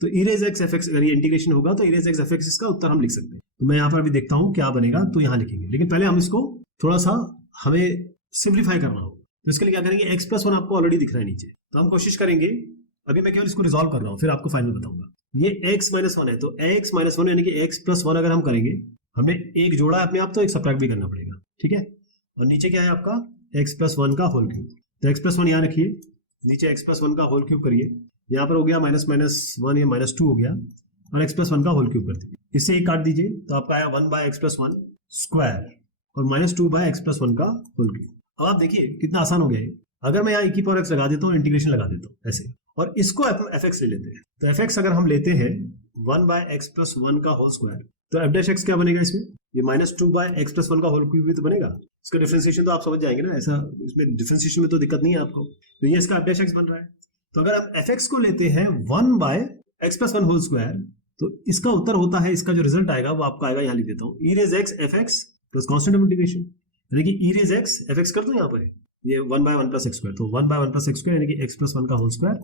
तो e रेज x fx, अगर ये इंटीग्रेशन होगा तो e रेज x fx इसका उत्तर हम लिख सकते हैं। तो मैं यहाँ पर अभी देखता हूँ क्या बनेगा, तो यहाँ लिखेंगे, लेकिन पहले हम इसको थोड़ा सा हमें सिंप्लीफाई करना होगा। तो इसके लिए क्या करेंगे, x प्लस 1 आपको ऑलरेडी दिख रहा है नीचे, तो हम कोशिश करेंगे, अभी मैं केवल इसको रिजॉल्व कर रहा हूँ, फिर आपको फाइनल बताऊंगा। ये x माइनस 1 है, तो x माइनस 1 यानी कि x प्लस 1 अगर हम करेंगे, हमने एक जोड़ा है अपने आप, तो एक सबट्रैक्ट भी करना पड़ेगा, ठीक है। और नीचे क्या है आपका x प्लस 1 का होल क्यूब, तो x प्लस 1 यहाँ रखिए, नीचे x प्लस 1 का होल क्यूब करिए, यहाँ पर हो गया माइनस माइनस 1, ये माइनस 2 हो गया, और x प्लस 1 का होल क्यूब कर दीजिए, इससे एक काट दीजिए, तो आपका आया 1 बाय x प्लस 1 स्क्वायर और माइनस 2 बाय x प्लस 1 का होल क्यूब। अब आप देखिए कितना आसान हो गया है। अगर मैं यहाँ e की पावर x लगा देता हूँ, इंटीग्रेशन लगा देता हूँ ऐसे, और इसको fx ले लेते हैं, तो fx अगर हम लेते हैं 1 बाय x प्लस 1 का होल स्क्वायर, तो f डैश x क्या बनेगा इसमें, ये माइनस 2 बाय x प्लस 1 का होल क्यूब भी तो बनेगा। इसका डिफरेंशिएशन तो आप समझ जाएंगे ना, ऐसा इसमें डिफरेंशिएशन में तो दिक्कत नहीं है आपको। तो ये इसका f डैश x बन रहा है। तो अगर आप fx को लेते हैं 1 by x plus 1 whole square, तो इसका उत्तर होता है, इसका जो रिजल्ट आएगा वो आपका आएगा, यहाँ लिख देता हूँ, e raise x fx plus constant of integration, यानी कि e रेज x fx कर दो यहाँ पर, ये 1 बाय 1 प्लस x स्क्वायर, तो 1 बाय 1 प्लस x स्क्वायर यानी कि x प्लस 1 का whole square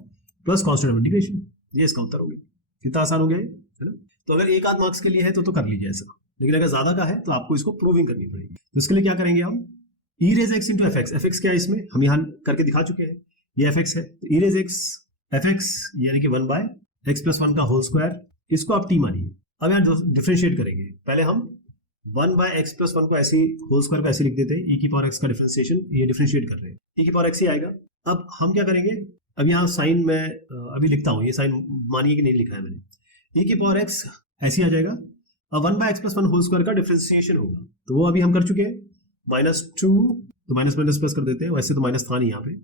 plus constant of integration, ये इसका उत्तर हो गया। कितना आसान हो गया है ना। तो अगर एक आध मार्क्स के लिए है तो कर लीजिए ऐसा, लेकिन अगर ज्यादा का है तो आपको इसको प्रूविंग करनी पड़ेगी। तो इसके लिए क्या करेंगे हम, e raise x into fx, fx क्या है इसमें हम यहाँ करके दिखा चुके हैं, ये fx है, तो e रेज x fx यानी कि 1 बाय x प्लस 1 का होल स्क्वायर, इसको आप t मानिए। अब यहाँ डिफरेंशिएट करेंगे, पहले हम 1 बाय x प्लस 1 को ऐसे होल स्क्वायर को ऐसे लिख देते हैं, e की पावर x का डिफरेंशिएशन, ये डिफरेंशिएट कर रहे हैं, e की पावर x ही आएगा। अब हम क्या करेंगे, अब यहाँ साइन मैं अभी लिखता हूँ, ये साइन मानिए कि नहीं लिखा है मैंने, e की पावर x ऐसे आ जाएगा। अब 1 by x plus 1 whole square का डिफरेंशिएशन होगा, तो वो अभी हम कर चुके हैं, -2, तो माइनस माइनस प्लस कर देते हैं, वैसे तो माइनस था नहीं, यहाँ पे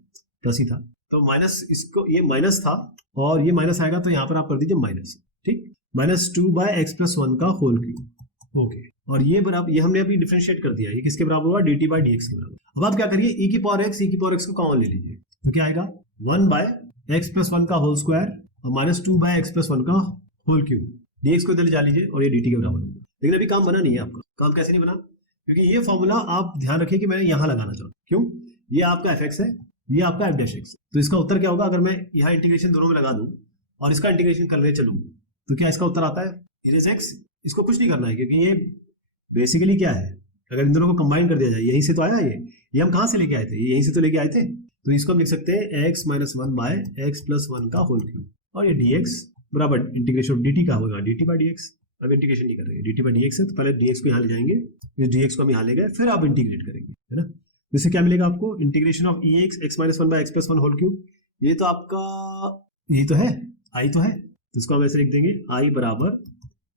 प्लस ही था, तो माइनस, इसको ये माइनस था और ये माइनस आएगा, तो यहाँ पर आप कर दीजिए माइनस, ठीक, -2 बाय x प्लस 1 का होल क्यूब, ओके। और ये बराबर, ये हमने अभी डिफरेंशिएट कर दिया, ये किसके बराबर हुआ, dt बाय dx के बराबर। अब आप क्या करिए, e की पावर x को कॉमन ले लीजिए, तो क्या आएगा 1 बाय x प्लस 1 का होल स्क्वायर और -2 बाय x प्लस 1 का होल क्यूब, dx को इधर जा लीजिए और ये dt के बराबर होगा। लेकिन अभी काम बना नहीं है आपका, काम कैसे नहीं बना, क्योंकि ये फॉर्मूला आप ध्यान रखिए कि मैं यहाँ लगाना चाहूँ, क्यों, ये आपका fx है, ये आपका f डैश x, तो इसका उत्तर क्या होगा, अगर मैं यहाँ इंटीग्रेशन दोनों में लगा दूं और इसका इंटीग्रेशन करने चलूँ, तो क्या इसका उत्तर आता है e रेज x। इसको कुछ नहीं करना है, क्योंकि ये बेसिकली क्या है, अगर इन दोनों को कंबाइन कर दिया जाए, यहीं से तो आया, ये हम कहाँ से लेके आए थे, यहीं से तो लेके आए थे, तो इसको हम लिख सकते हैं x minus 1 by x plus 1 का होल क्यूब, और ये dx बराबर इंटीग्रेशन dt का होगा, dt बाय dx। अब इंटीग्रेशन नहीं कर रहे, dt बाय dx है, तो पहले dx को यहाँ ले जाएंगे, इस dx को हम यहाँ ले गए, फिर आप इंटीग्रेट करेंगे, है ना। इससे क्या मिलेगा आपको, integration of ex x minus 1 by x plus 1 whole cube, ये तो आपका, ये तो है i, तो है, तो इसको हम ऐसे लिख देंगे, i बराबर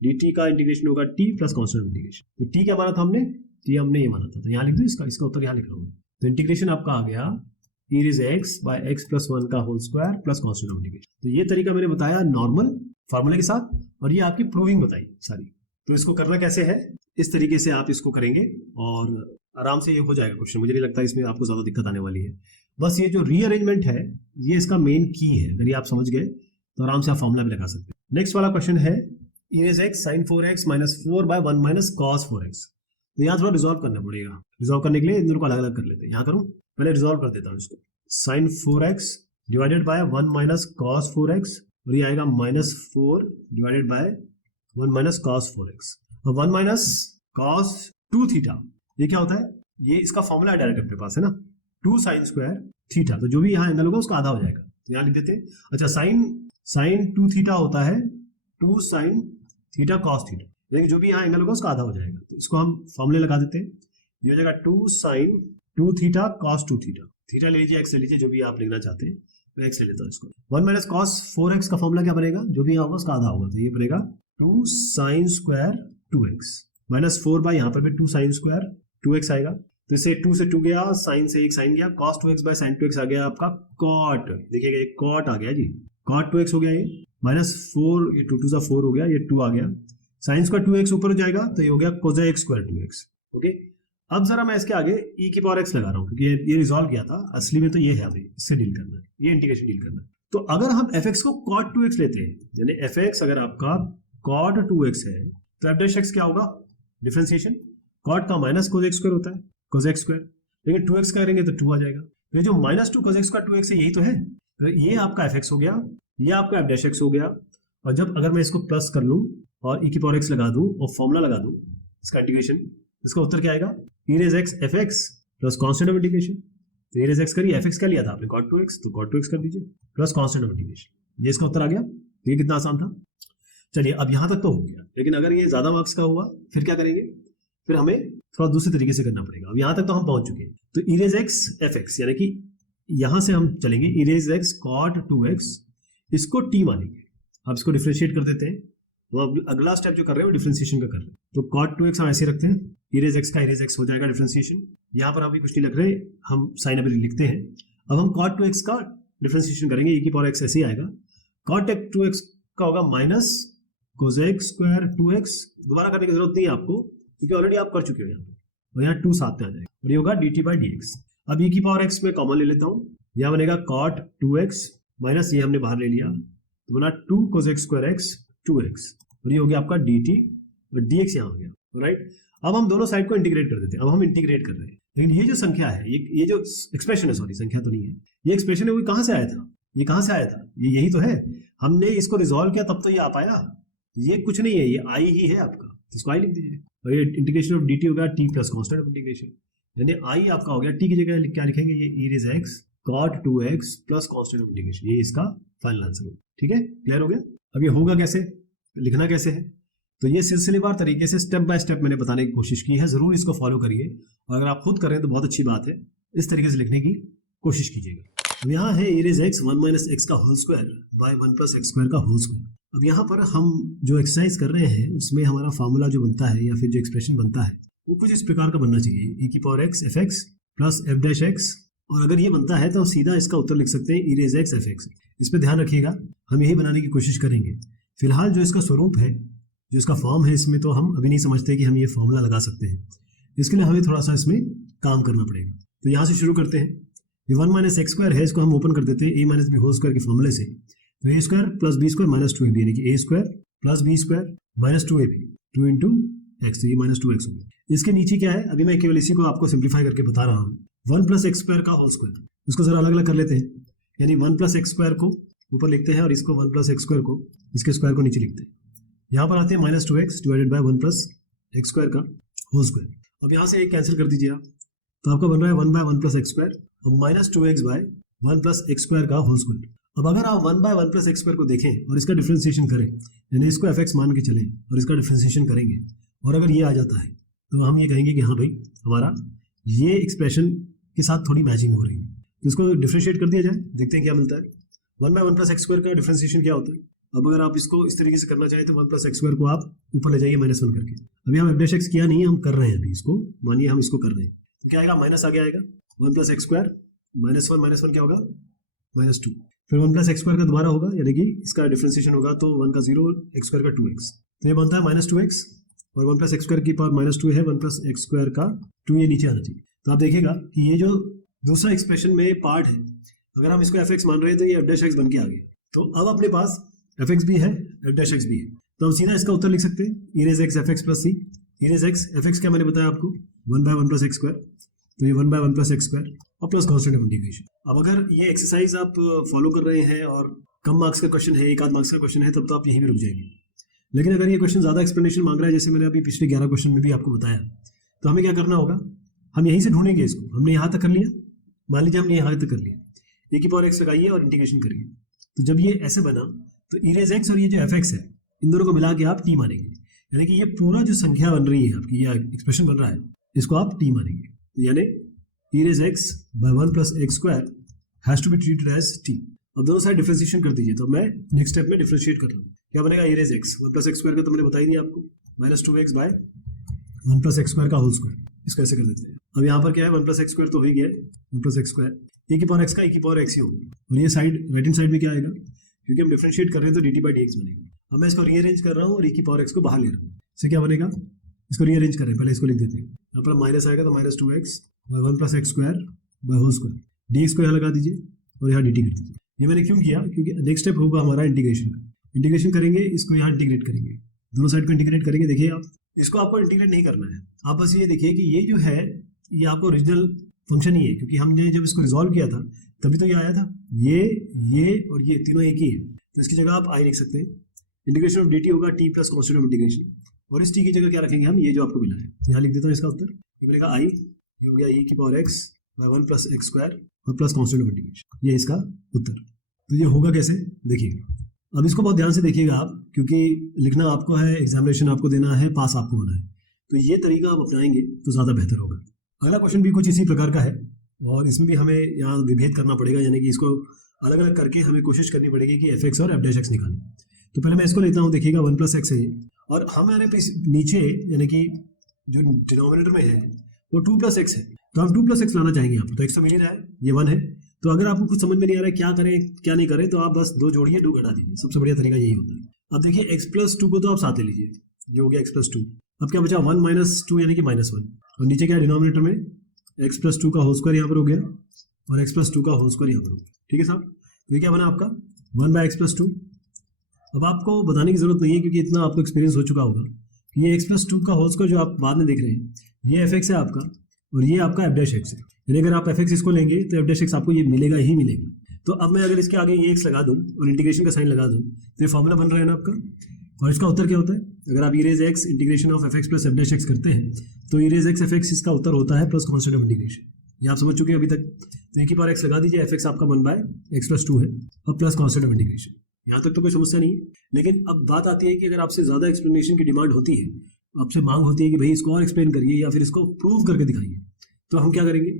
dt का इंटीग्रेशन होगा t प्लस कॉन्स्टेंट इंटीग्रेशन। तो t क्या माना था हमने, t हमने ये माना था, तो यहाँ लिख दो, इसका उत्तर यहाँ लिख रहा हूँ। तो इंटीग्रेशन आपका आ गया e raise x by x plus 1 का whole square plus constant integration. तो ये तरीका मैंने बताया नॉर्मल फार्मूले के साथ, और ये आपकी प्रूविंग बताई सारी। तो इसको करना कैसे है, इस तरीके से आप इसको करेंगे और आराम से ये हो जाएगा क्वेश्चन। मुझे नहीं लगता इसमें आपको ज्यादा दिक्कत आने वाली है। बस ये जो रीअरेंजमेंट है, ये इसका मेन की है, अगर ये आप समझ गए तो आराम से आप फॉर्मूला भी लगा सकते हैं। नेक्स्ट वाला क्वेश्चन है e raise x sin 4x minus 4 by 1 minus cos 4x। तो यहाँ थोड़ा रिजॉल्व करना पड़ेगा, रिजॉल्व करने के लिए इन दोनों को अलग अलग कर लेते हैं। यहाँ करूँ, पहले रिजॉल्व कर देता हूँ इसको, sin 4x divided by 1 minus cos 4x, और ये आएगा -4 divided bye 1 minus cos 4x, और 1 माइनस cos 2 थीटा, ये क्या होता है ये इसका फॉर्मूला डायरेक्ट अपने पास है ना, 2 sin स्क्वायर थीटा, तो जो भी यहाँ एंगल होगा उसका आधा हो जाएगा, तो यहाँ लिख देते हैं। अच्छा, साइन 2 थीटा होता है 2 sin थीटा कॉस थीटा, यानी जो भी यहाँ एंगल होगा उसका आधा हो जाएगा, तो इसको हम फॉर्मूले लगा देते हैं। ये हो जाएगा 2 sin 2 theta cos 2 theta, theta ले लीजिए, एक्स ले लीजिए, जो भी आप लिखना चाहते हैं, मैं एक्स ले लेता हूँ इसको। 1 माइनस कॉस 4x का फॉर्मूला क्या बनेगा, जो भी यहाँ होगा उसका आधा होगा, तो ये बनेगा 2 sin square 2x minus 4 by यहाँ पर भी 2 sin स्क्वायर 2x आएगा, तो इससे 2 से 2 गया, साइन से एक साइन गया, cos 2x bye sin 2x आ गया आपका cot, देखिएगा ये cot आ गया जी, cot 2x हो गया ये, माइनस 4, ये 2 2 4 हो गया, ये 2 आ गया, साइन स्क्वायर 2x ऊपर हो जाएगा, तो ये हो गया cosec स्क्वायर 2x। ओके, अब जरा मैं इसके आगे e की पावर x लगा रहा हूँ, क्योंकि ये रिजॉल्व किया था, असली में तो ये है, अभी इससे डील करना है, ये इंटीग्रेशन डील करना है। तो अगर हम fx को cot 2x लेते हैं, यानी fx अगर आपका cot 2x है, तो f डैश x क्या होगा, डिफरेंशिएशन, cot का माइनस cosec स्क्वायर होता है, cosec स्क्वायर, लेकिन 2x करेंगे तो 2 आ जाएगा, ये जो माइनस 2 cosec स्क्वायर 2x है यही तो है, तो ये आपका fx हो गया, ये आपका f डैश x हो गया, और जब अगर मैं इसको प्लस कर लूं और e की पावर x लगा दूं और फॉर्मूला लगा दूं इसका इंटीग्रेशन, इसका उत्तर क्या आएगा, e raise x fx plus constant of integration, तो e रेज x करिए, fx क्या लिया था आपने cot 2x, तो cot 2x कर दीजिए प्लस कांस्टेंट ऑफ इंटीग्रेशन, ये इसका उत्तर आ गया। ये कितना आसान था। चलिए अब यहां तक तो हो गया, लेकिन अगर ये ज्यादा मार्क्स का हुआ फिर क्या करेंगे, फिर हमें थोड़ा दूसरे तरीके से करना पड़ेगा। अब यहां तक तो हम पहुंच चुके हैं, तो e रेज x fx, यानी कि यहां से हम चलेंगे e raise x cot 2x, इसको t मानेंगे, अब इसको डिफरेंशिएट कर देते हैं, तो अब अगला स्टेप जो कर रहे हैं वो डिफरेंशिएशन का कर रहे हैं, तो cot 2x हम ऐसे रखते हैं, e रेज x का e रेज x हो जाएगा डिफरेंशिएशन, यहाँ पर अभी कुछ नहीं लग रहे, हम साइन अभी लिखते हैं। अब हम cot 2x का डिफरेंशिएशन करेंगे, e की पावर x ऐसे ही आएगा, cot 2x का होगा माइनस cosec स्क्वायर 2x, दोबारा करने की जरूरत नहीं है आपको, क्योंकि ऑलरेडी आप कर चुके हो यहाँ पे, और यहाँ 2 साथ में आ जाएगा, और ये होगा dt बाई dx। अब e की पावर x में कॉमन ले लेता हूँ, यहाँ बनेगा cot 2x माइनस ये हमने बाहर ले लिया, तो बना 2 cosec स्क्वायर x 2x, और ये हो गया आपका dt और dx यहाँ हो गया, राइट। अब हम दोनों साइड को इंटीग्रेट कर देते हैं, अब हम इंटीग्रेट कर रहे हैं, लेकिन ये जो संख्या है, ये जो एक्सप्रेशन है, सॉरी संख्या तो नहीं है, ये एक्सप्रेशन है वो कहाँ से आया था, ये कहाँ से आया था, ये यही तो है, हमने इसको रिजॉल्व किया तब तो ये आ पाया, ये कुछ नहीं है, ये आई ही है आपका, तो इसको आई लिख दीजिए, और ये इंटीग्रेशन ऑफ dt होगा t plus constant of integration, यानी आई आपका हो गया, t की जगह क्या लिखेंगे, ये e raise x cot 2x plus constant of integration, ये इसका फाइनल आंसर होगा। ठीक है, क्लियर हो गया। अब ये होगा कैसे, लिखना कैसे है, तो ये सिलसिलेवार तरीके से स्टेप बाय स्टेप मैंने बताने की कोशिश की है, जरूर इसको फॉलो करिए, और अगर आप खुद करें तो बहुत अच्छी बात है, इस तरीके से लिखने की कोशिश कीजिएगा। अब यहाँ है e raise x 1 minus x का whole square by 1 plus x square का होल स्क्वायर। अब यहाँ पर हम जो एक्सरसाइज कर रहे हैं उसमें हमारा फार्मूला जो बनता है या फिर जो एक्सप्रेशन बनता है वो कुछ इस प्रकार का बनना चाहिए, e की power x fx plus f dash x, और अगर ये बनता है तो सीधा इसका उत्तर लिख सकते हैं e रेज x fx। इस पर ध्यान रखिएगा, हम यही बनाने की कोशिश करेंगे। फिलहाल जो इसका स्वरूप है, जो इसका फॉर्म है, इसमें तो हम अभी नहीं समझते कि हम ये फॉर्मूला लगा सकते हैं, इसके लिए हमें थोड़ा सा इसमें काम करना पड़ेगा। तो यहाँ से शुरू करते हैं, ये 1 माइनस एक्स स्क्वायर है, इसको हम ओपन कर देते हैं a minus b whole square के फॉर्मूले से, तो a square plus b square minus 2ab, यानी कि a square plus b square minus 2ab 2 into x, तो ये माइनस 2x हो गया। इसके नीचे क्या है, अभी मैं केवल इसी को आपको सिंप्लीफाई करके बता रहा हूँ, 1 प्लस एक्स स्क्वायर का होल स्क्वायर, इसको जरा अलग अलग कर लेते हैं, यानी 1 प्लस एक्स स्क्वायर को ऊपर लिखते हैं और इसको 1 प्लस एक्स स्क्वायर को, इसके स्क्वायर को नीचे लिखते हैं। यहाँ पर आते हैं minus 2x divided by 1 plus x square का होल स्क्वायर। अब यहाँ से एक कैंसिल कर दीजिए आप, तो आपका बन रहा है 1 बाय 1 प्लस एक्स स्क्वायर और minus 2x by 1 plus x square का होल स्क्वायर। अब अगर आप 1 बाय 1 प्लस एक्स स्क्वायर को देखें और इसका डिफरेंशिएशन करें, यानी इसको fx मान के चलें और इसका डिफरेंशिएशन करेंगे, और अगर ये आ जाता है तो हम ये कहेंगे कि हाँ भाई हमारा ये एक्सप्रेशन के साथ थोड़ी मैचिंग हो रही है, तो इसको डिफरेंशिएट कर दिया जाए, देखते हैं क्या मिलता है। 1 बाय 1 प्लस एक्स स्क्वायर का डिफरेंशिएशन क्या होता है, अब अगर आप इसको इस तरीके से करना चाहें तो 1 प्लस एक्स स्क्वायर को आप ऊपर ले जाइए माइनस 1 करके। अभी हम f डैश x किया नहीं है, हम कर रहे हैं अभी इसको, मानिए हम इसको कर रहे हैं, तो क्या आएगा, माइनस आगे आएगा 1 प्लस एक्स स्क्वायर माइनस 1 क्या होगा माइनस 2, फिर 1 प्लस एक्स स्क्वायर का दोबारा होगा, यानी कि इसका डिफरेंशिएशन होगा तो 1 का 0 एक्स स्क्वायर का 2x, तो ये बनता है माइनस 2x, और 1 प्लस एक्स स्क्वायर की पावर माइनस 2 है, 1 प्लस एक्स स्क्वायर का 2 ये नीचे आना चाहिए। तो आप देखिएगा कि ये जो दूसरा एक्सप्रेशन में पार्ट है, अगर हम इसको fx मान रहे हैं तो ये f डैश x बन के आ गया। तो अब अपने पास fx भी है, f डैश x भी है, तो हम सीधा इसका उत्तर लिख सकते हैं, e raise x fx plus c, e raise x fx क्या मैंने बताया आपको 1 बाय 1 प्लस एक्स स्क्वायर, तो ये 1 बाय 1 प्लस एक्स स्क्वायर और प्लस कांस्टेंट ऑफ इंटीग्रेशन। अब अगर ये एक्सरसाइज आप फॉलो कर रहे हैं और कम मार्क्स का क्वेश्चन है, 1 आध मार्क्स का क्वेश्चन है, तब तो आप यहीं पे रुक जाएंगे। लेकिन अगर ये क्वेश्चन ज़्यादा एक्सप्लेनेशन मांग रहा है, जैसे मैंने अभी पिछले 11 क्वेश्चन में भी आपको बताया, तो हमें क्या करना होगा, हम यहीं से ढूंढेंगे इसको। हमने यहाँ तक कर लिया, मान लीजिए हमने यहाँ तक कर लिया, ए की पावर एक्स लगाइए और इंटीग्रेशन करिए। तो जब ये ऐसे बना तो इरेज एक्स और ये जो एफ एक्स है इन दोनों को मिला के आप टी मानेंगे, यानी कि ये पूरा जो संख्या बन रही है आपकी, या एक्सप्रेशन बन रहा है, इसको आप टी मानेंगे। तो यानी e raise x by 1 plus x square has to be treated as t. अब दोनों साइड डिफरेंशिएशन कर दीजिए। तो मैं नेक्स्ट स्टेप में डिफरेंशिएट कर रहा हूँ। क्या बनेगा? E raise x 1 plus x square का तो मैंने बता ही दिया आपको, minus 2x by 1 plus x square का होल स्क्वायर। इसको ऐसे कर देते हैं। अब यहाँ पर क्या है, 1 प्लस एक्स स्क्वायर तो हो ही गया, 1 प्लस एक्स स्क्वायर, ए की पावर एक्स का ए की पावर एक्स ही होगा। और ये साइड राइट हैंड साइड में क्या आएगा, क्योंकि हम डिफरेंशिएट कर रहे हैं तो dt बाई dx बनेगा। अब मैं इसको रीअरेंज कर रहा हूँ और e की पावर x को बाहर ले रहा हूँ। इससे क्या बनेगा, इसको रीअरेंज करें, पहले इसको लिख देते हैं। यहाँ पर माइनस आएगा तो minus 2x by 1 plus x square by whole square, dx को यहाँ लगा दीजिए और यहाँ dt कर दीजिए। ये मैंने क्यों किया, क्योंकि नेक्स्ट स्टेप होगा हमारा इंटीग्रेशन का। इंटीग्रेशन करेंगे, इसको यहाँ इंटीग्रेट करेंगे, दोनों साइड को इंटीग्रेट करेंगे। देखिए आप, इसको आपको इंटीग्रेट नहीं करना है, आप बस ये देखिए कि ये जो है ये आपको ओरिजिनल फंक्शन ही है, क्योंकि हमने जब इसको रिजॉल्व किया था तभी तो ये आया था। ये और ये तीनों एक ही है, तो इसकी जगह आप आई लिख सकते हैं। इंटीग्रेशन ऑफ dt होगा t plus constant of integration, और इस t की जगह क्या रखेंगे हम, ये जो आपको मिला है। यहाँ लिख देता हूँ इसका उत्तर, ये मिलेगा i, ये हो गया e की power x by 1 plus x square और प्लस कॉन्स्टेंट ऑफ इंटीग्रेशन, ये इसका उत्तर। तो ये होगा कैसे, देखिएगा। अब इसको बहुत ध्यान से देखिएगा आप, क्योंकि लिखना आपको है, एग्जामिनेशन आपको देना है, पास आपको होना है। तो ये तरीका आप अपनाएंगे तो ज़्यादा बेहतर होगा। अगला क्वेश्चन भी कुछ इसी प्रकार का है, और इसमें भी हमें यहाँ विभेद करना पड़ेगा, यानी कि इसको अलग अलग करके हमें कोशिश करनी पड़ेगी कि एफ एक्स और एफ डैश एक्स निकालें। तो पहले मैं इसको लेता हूँ, देखिएगा 1 प्लस एक्स है ये, और हमारे नीचे यानी कि जो डिनोमिनेटर में है वो 2 प्लस एक्स है, तो हम 2 प्लस एक्स लाना चाहेंगे यहाँ पर। तो एक्स तो मिल ही रहा है, ये 1 है। तो अगर आपको कुछ समझ में नहीं आ रहा है क्या करें क्या नहीं करें, तो आप बस 2 जोड़िए, 2 घटा दीजिए, सबसे बढ़िया तरीका यही होता है। अब देखिए x प्लस 2 को तो आप साथ ले लीजिए, ये हो गया x प्लस 2। अब क्या बचा, 1 माइनस 2 यानी कि माइनस 1, और नीचे क्या है डिनोमिनेटर में x प्लस 2 का होल स्क्वायर यहाँ पर हो गया, और x प्लस 2 का होल स्क्वायर यहाँ पर हो गया। ठीक है साहब, तो ये क्या बना आपका 1 बाय एक्स प्लस 2। अब आपको बताने की जरूरत नहीं है, क्योंकि इतना आपको एक्सपीरियंस हो चुका होगा कि ये x प्लस 2 का होल स्क्वायर जो आप बाद में देख रहे हैं, ये एफ एक्स है आपका, और ये आपका एफ डैश एक्स है। यानी अगर आप एफ एक्स इसको लेंगे तो एफ डैश एक्स आपको ये मिलेगा ही मिलेगा। तो अब मैं अगर इसके आगे ये एक्स लगा दूं और इंटीग्रेशन का साइन लगा दूं, तो ये फॉर्मूला बन रहा है ना आपका, और इसका उत्तर क्या होता है, अगर आप erase x integration of F x plus f dash x करते हैं तो इरेज एक्स एफ एक्स इसका उत्तर होता है प्लस कॉन्स्टेंट ऑफ इंटीग्रेशन। ये आप समझ चुके हैं अभी तक। तो एक ही पावर एक्स लगा दीजिए, एफ एक्स आपका 1 बाय एक्स प्लस 2 है और प्लस कॉन्स्टेंट ऑफ इंटीग्रेशन। यहाँ तक तो कोई समस्या नहीं है। लेकिन अब बात आती है कि अगर आपसे ज़्यादा एक्सप्लेनेशन की डिमांड होती है, आपसे मांग होती है कि भाई इसको और एक्सप्लेन करिए या फिर इसको प्रूव करके दिखाइए, तो हम क्या करेंगे,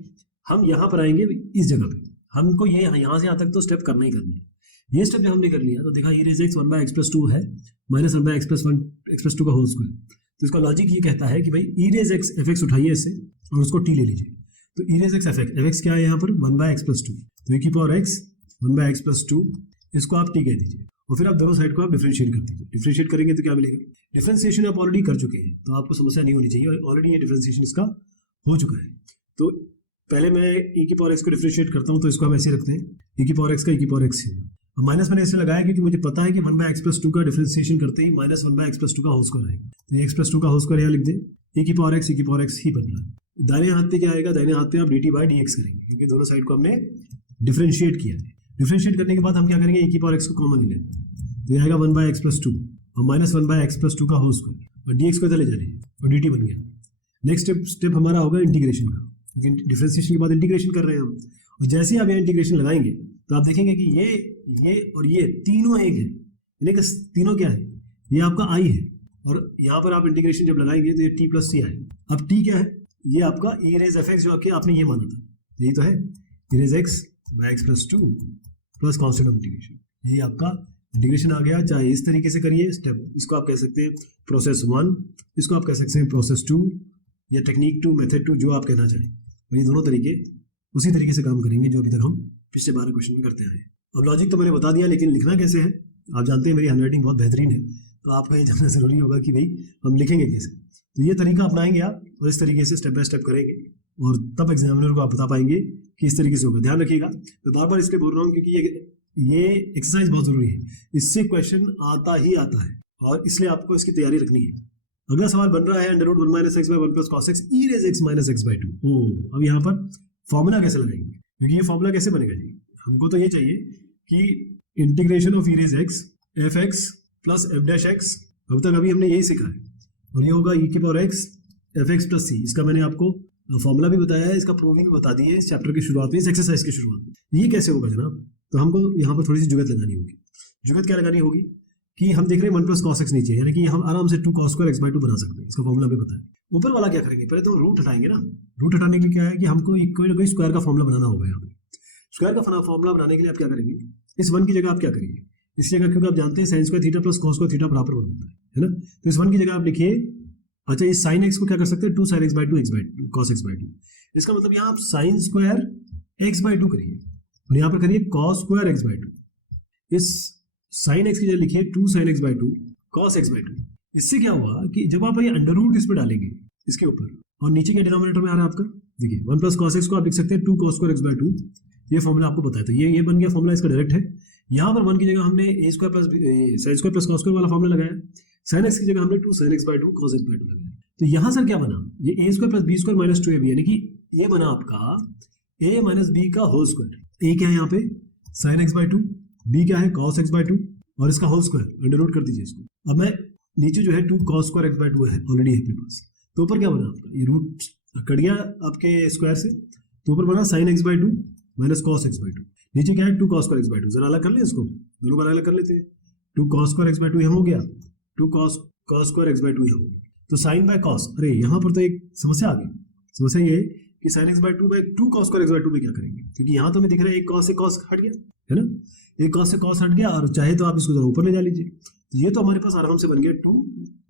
हम यहाँ पर आएंगे इस जगह पे। हमको ये यहाँ से यहाँ तक तो स्टेप करना ही करना है। ये स्टेप जब हमने कर लिया तो देखा e raise x 1 by x plus 2 है माइनस 1 बाय एक्स प्लस 2 का होल स्क्वायर। तो इसका लॉजिक ये कहता है कि भाई ई रेज एक्स एफ एक्स उठाइए इससे और उसको टी ले लीजिए। तो e raise x f x क्या है यहाँ पर 1 बाय एक्स प्लस 2, तो e की power x 1 by x plus 2, इसको आप टी कह दीजिए और फिर आप दोनों साइड को आप डिफरेंशिएट कर दीजिए। डिफरेंशिएट करेंगे तो क्या मिलेगा, डिफरेंशिएशन आप ऑलरेडी कर चुके हैं तो आपको समस्या नहीं होनी चाहिए, ऑलरेडी ये डिफरेंशिएशन इसका हो चुका है। तो पहले मैं e की पावर x को डिफरेंशिएट करता हूं, तो इसको हम ऐसे रखते हैं e की पावर x का e की पावर x होगा। अब माइनस मैंने ऐसे लगाया क्योंकि मुझे पता है कि 1 बाय एक्स प्लस 2 का डिफरेंशिएशन करते ही माइनस 1 बाय एक्स प्लस 2 का होल स्क्वायर आएगा। तो ये x प्लस 2 का होल स्क्वायर यहाँ लिख दें, e की पावर x ही बन रहा है। दाहिने हाथ पे क्या आएगा, दाहिने हाथ पे आप dt बाय dx करेंगे क्योंकि दोनों साइड को हमने डिफरेंशिएट किया है। डिफरेंशिएट करने के बाद हम क्या करेंगे, e की पावर x को कॉमन ले लेते हैं, तो ये आएगा 1 बाय एक्स प्लस 2 और माइनस 1 बाय एक्स प्लस 2 का होल स्क्वायर और dx को इधर ले जा रही है और dt बन गया। नेक्स्ट स्टेप हमारा होगा इंटीग्रेशन का, डिफरेंशिएशन के बाद इंटीग्रेशन कर रहे हैं हम, और जैसे ही आप यहाँ इंटीग्रेशन लगाएंगे तो आप देखेंगे कि ये और ये तीनों एक है, यानी कि तीनों क्या है, ये आपका i है और यहाँ पर आप इंटीग्रेशन जब लगाएंगे तो ये t प्लस c आएगा। अब t क्या है, ये आपका e रेज एफ एक्स जो आपने ये माना था, यही तो है e raise x by x plus 2 plus constant of integration. यही आपका इंटीग्रेशन आ गया। चाहे इस तरीके से करिए स्टेप, इसको आप कह सकते हैं प्रोसेस 1, इसको आप कह सकते हैं प्रोसेस 2 या टेक्निक 2, मेथड 2, जो आप कहना चाहें। ये दोनों तरीके उसी तरीके से काम करेंगे जो अभी तक हम पिछले 12 क्वेश्चन में करते आए हैं। अब लॉजिक तो मैंने बता दिया, लेकिन लिखना कैसे है, आप जानते हैं मेरी हैंडराइटिंग बहुत बेहतरीन है, तो आपको ये जानना जरूरी होगा कि भाई हम लिखेंगे कैसे। तो ये तरीका अपनाएंगे आप और इस तरीके से स्टेप बाय स्टेप करेंगे और तब एग्जामिनर को आप बता पाएंगे कि इस तरीके से होगा। ध्यान रखिएगा, मैं बार बार इसलिए बोल रहा हूँ क्योंकि ये एक्सरसाइज बहुत जरूरी है, इससे क्वेश्चन आता ही आता है और इसलिए आपको इसकी तैयारी रखनी है। अगला सवाल बन रहा है under root 1 minus x by 1 plus cos x e raise x minus x by 2। अब यहाँ पर फॉर्मूला कैसे लगाएंगे, क्योंकि ये फॉर्मूला कैसे बनेगा जी, हमको तो ये चाहिए कि integration of E raise x f x plus f dash x, अब तक अभी हमने यही सीखा है, और ये होगा ई की power x f x plus C. इसका मैंने आपको फॉर्मूला भी बताया है, इसका प्रूविंग भी बता दी है इस चैप्टर की शुरुआत में, इस एक्सरसाइज की शुरुआत में। ये कैसे होगा जनाब? तो हमको यहाँ पर थोड़ी सी जुगत लगानी होगी। जुगत क्या लगानी होगी कि हम देख रहे हैं 1 + cos x नीचे, यानी कि हम आराम से 2 cos² x/2 बना सकते हैं। इसका फॉर्मूला भी पता है। ऊपर वाला क्या करेंगे, पहले तो रूट हटाएंगे ना। रूट हटाने के लिए क्या है कि हमको कोई ना कोई स्क्वायर का फॉर्मूला बनाना होगा। यहाँ पे स्क्वायर का फॉर्मूला बनाने के लिए आप क्या करेंगे, इस 1 की जगह आप क्या करेंगे, इस जगह क्योंकि आप जानते हैं sin² theta plus cos² theta बराबर होता है ना। तो इस 1 की जगह आप लिखिए, अच्छा इस sin x को क्या कर सकते हैं, 2 sin x/2 cos x/2। इसका मतलब यहाँ आप sin² x/2 करिए और यहाँ पर करिए cos² x/2। इस sin x की जगह लिखिए 2 sin x/2 cos x/2। इससे क्या हुआ कि जब आप ये अंडर रूट इस पर डालेंगे इसके ऊपर, और नीचे के डिनोमिनेटर में आ रहा है आपका, देखिए 1 + cos x को आप लिख सकते हैं 2 cos² x/2। ये फॉर्मूला आपको पता है, तो ये बन गया फॉर्मूला, इसका डायरेक्ट है। यहाँ पर 1 की जगह हमने a² + sin² + cos² वाला फॉर्मूला लगाया, sin x की जगह हमने 2 sin x/2 cos x/2 लगाया। तो यहाँ सर क्या बना, ये a² + b² - 2ab, यानी कि ये बना आपका a - b का होल स्क्वायर। a क्या है यहाँ पे sin x/2, b क्या है cos x/2 और इसका होल स्क्वायर, अंडर रूट कर दीजिए इसको। अब मैं नीचे जो है 2 cos² x/2 है ऑलरेडी है अपने पास, तो ऊपर क्या बना आपका, ये रूट कट गया आपके स्क्वायर से, तो ऊपर बना sin x/2 - cos x/2। नीचे क्या है 2 cos² x/2, जरा अलग कर ले इसको, दोनों को अलग कर लेते हैं। 2 cos² x/2 यहाँ हो गया, 2 cos² x/2 यहाँ हो गया। तो sin बाय cos, अरे यहाँ पर तो एक समस्या आ गई। समस्या ये है कि sin x/2 bye 2 cos² x/2 पे क्या करेंगे, क्योंकि यहाँ तो हमें दिख रहा है एक cos से cos हट गया है ना, एक cos से cos हट गया, और चाहे तो आप इसको जरा ऊपर ले जा लीजिए। तो ये तो हमारे पास आराम से बन गया 2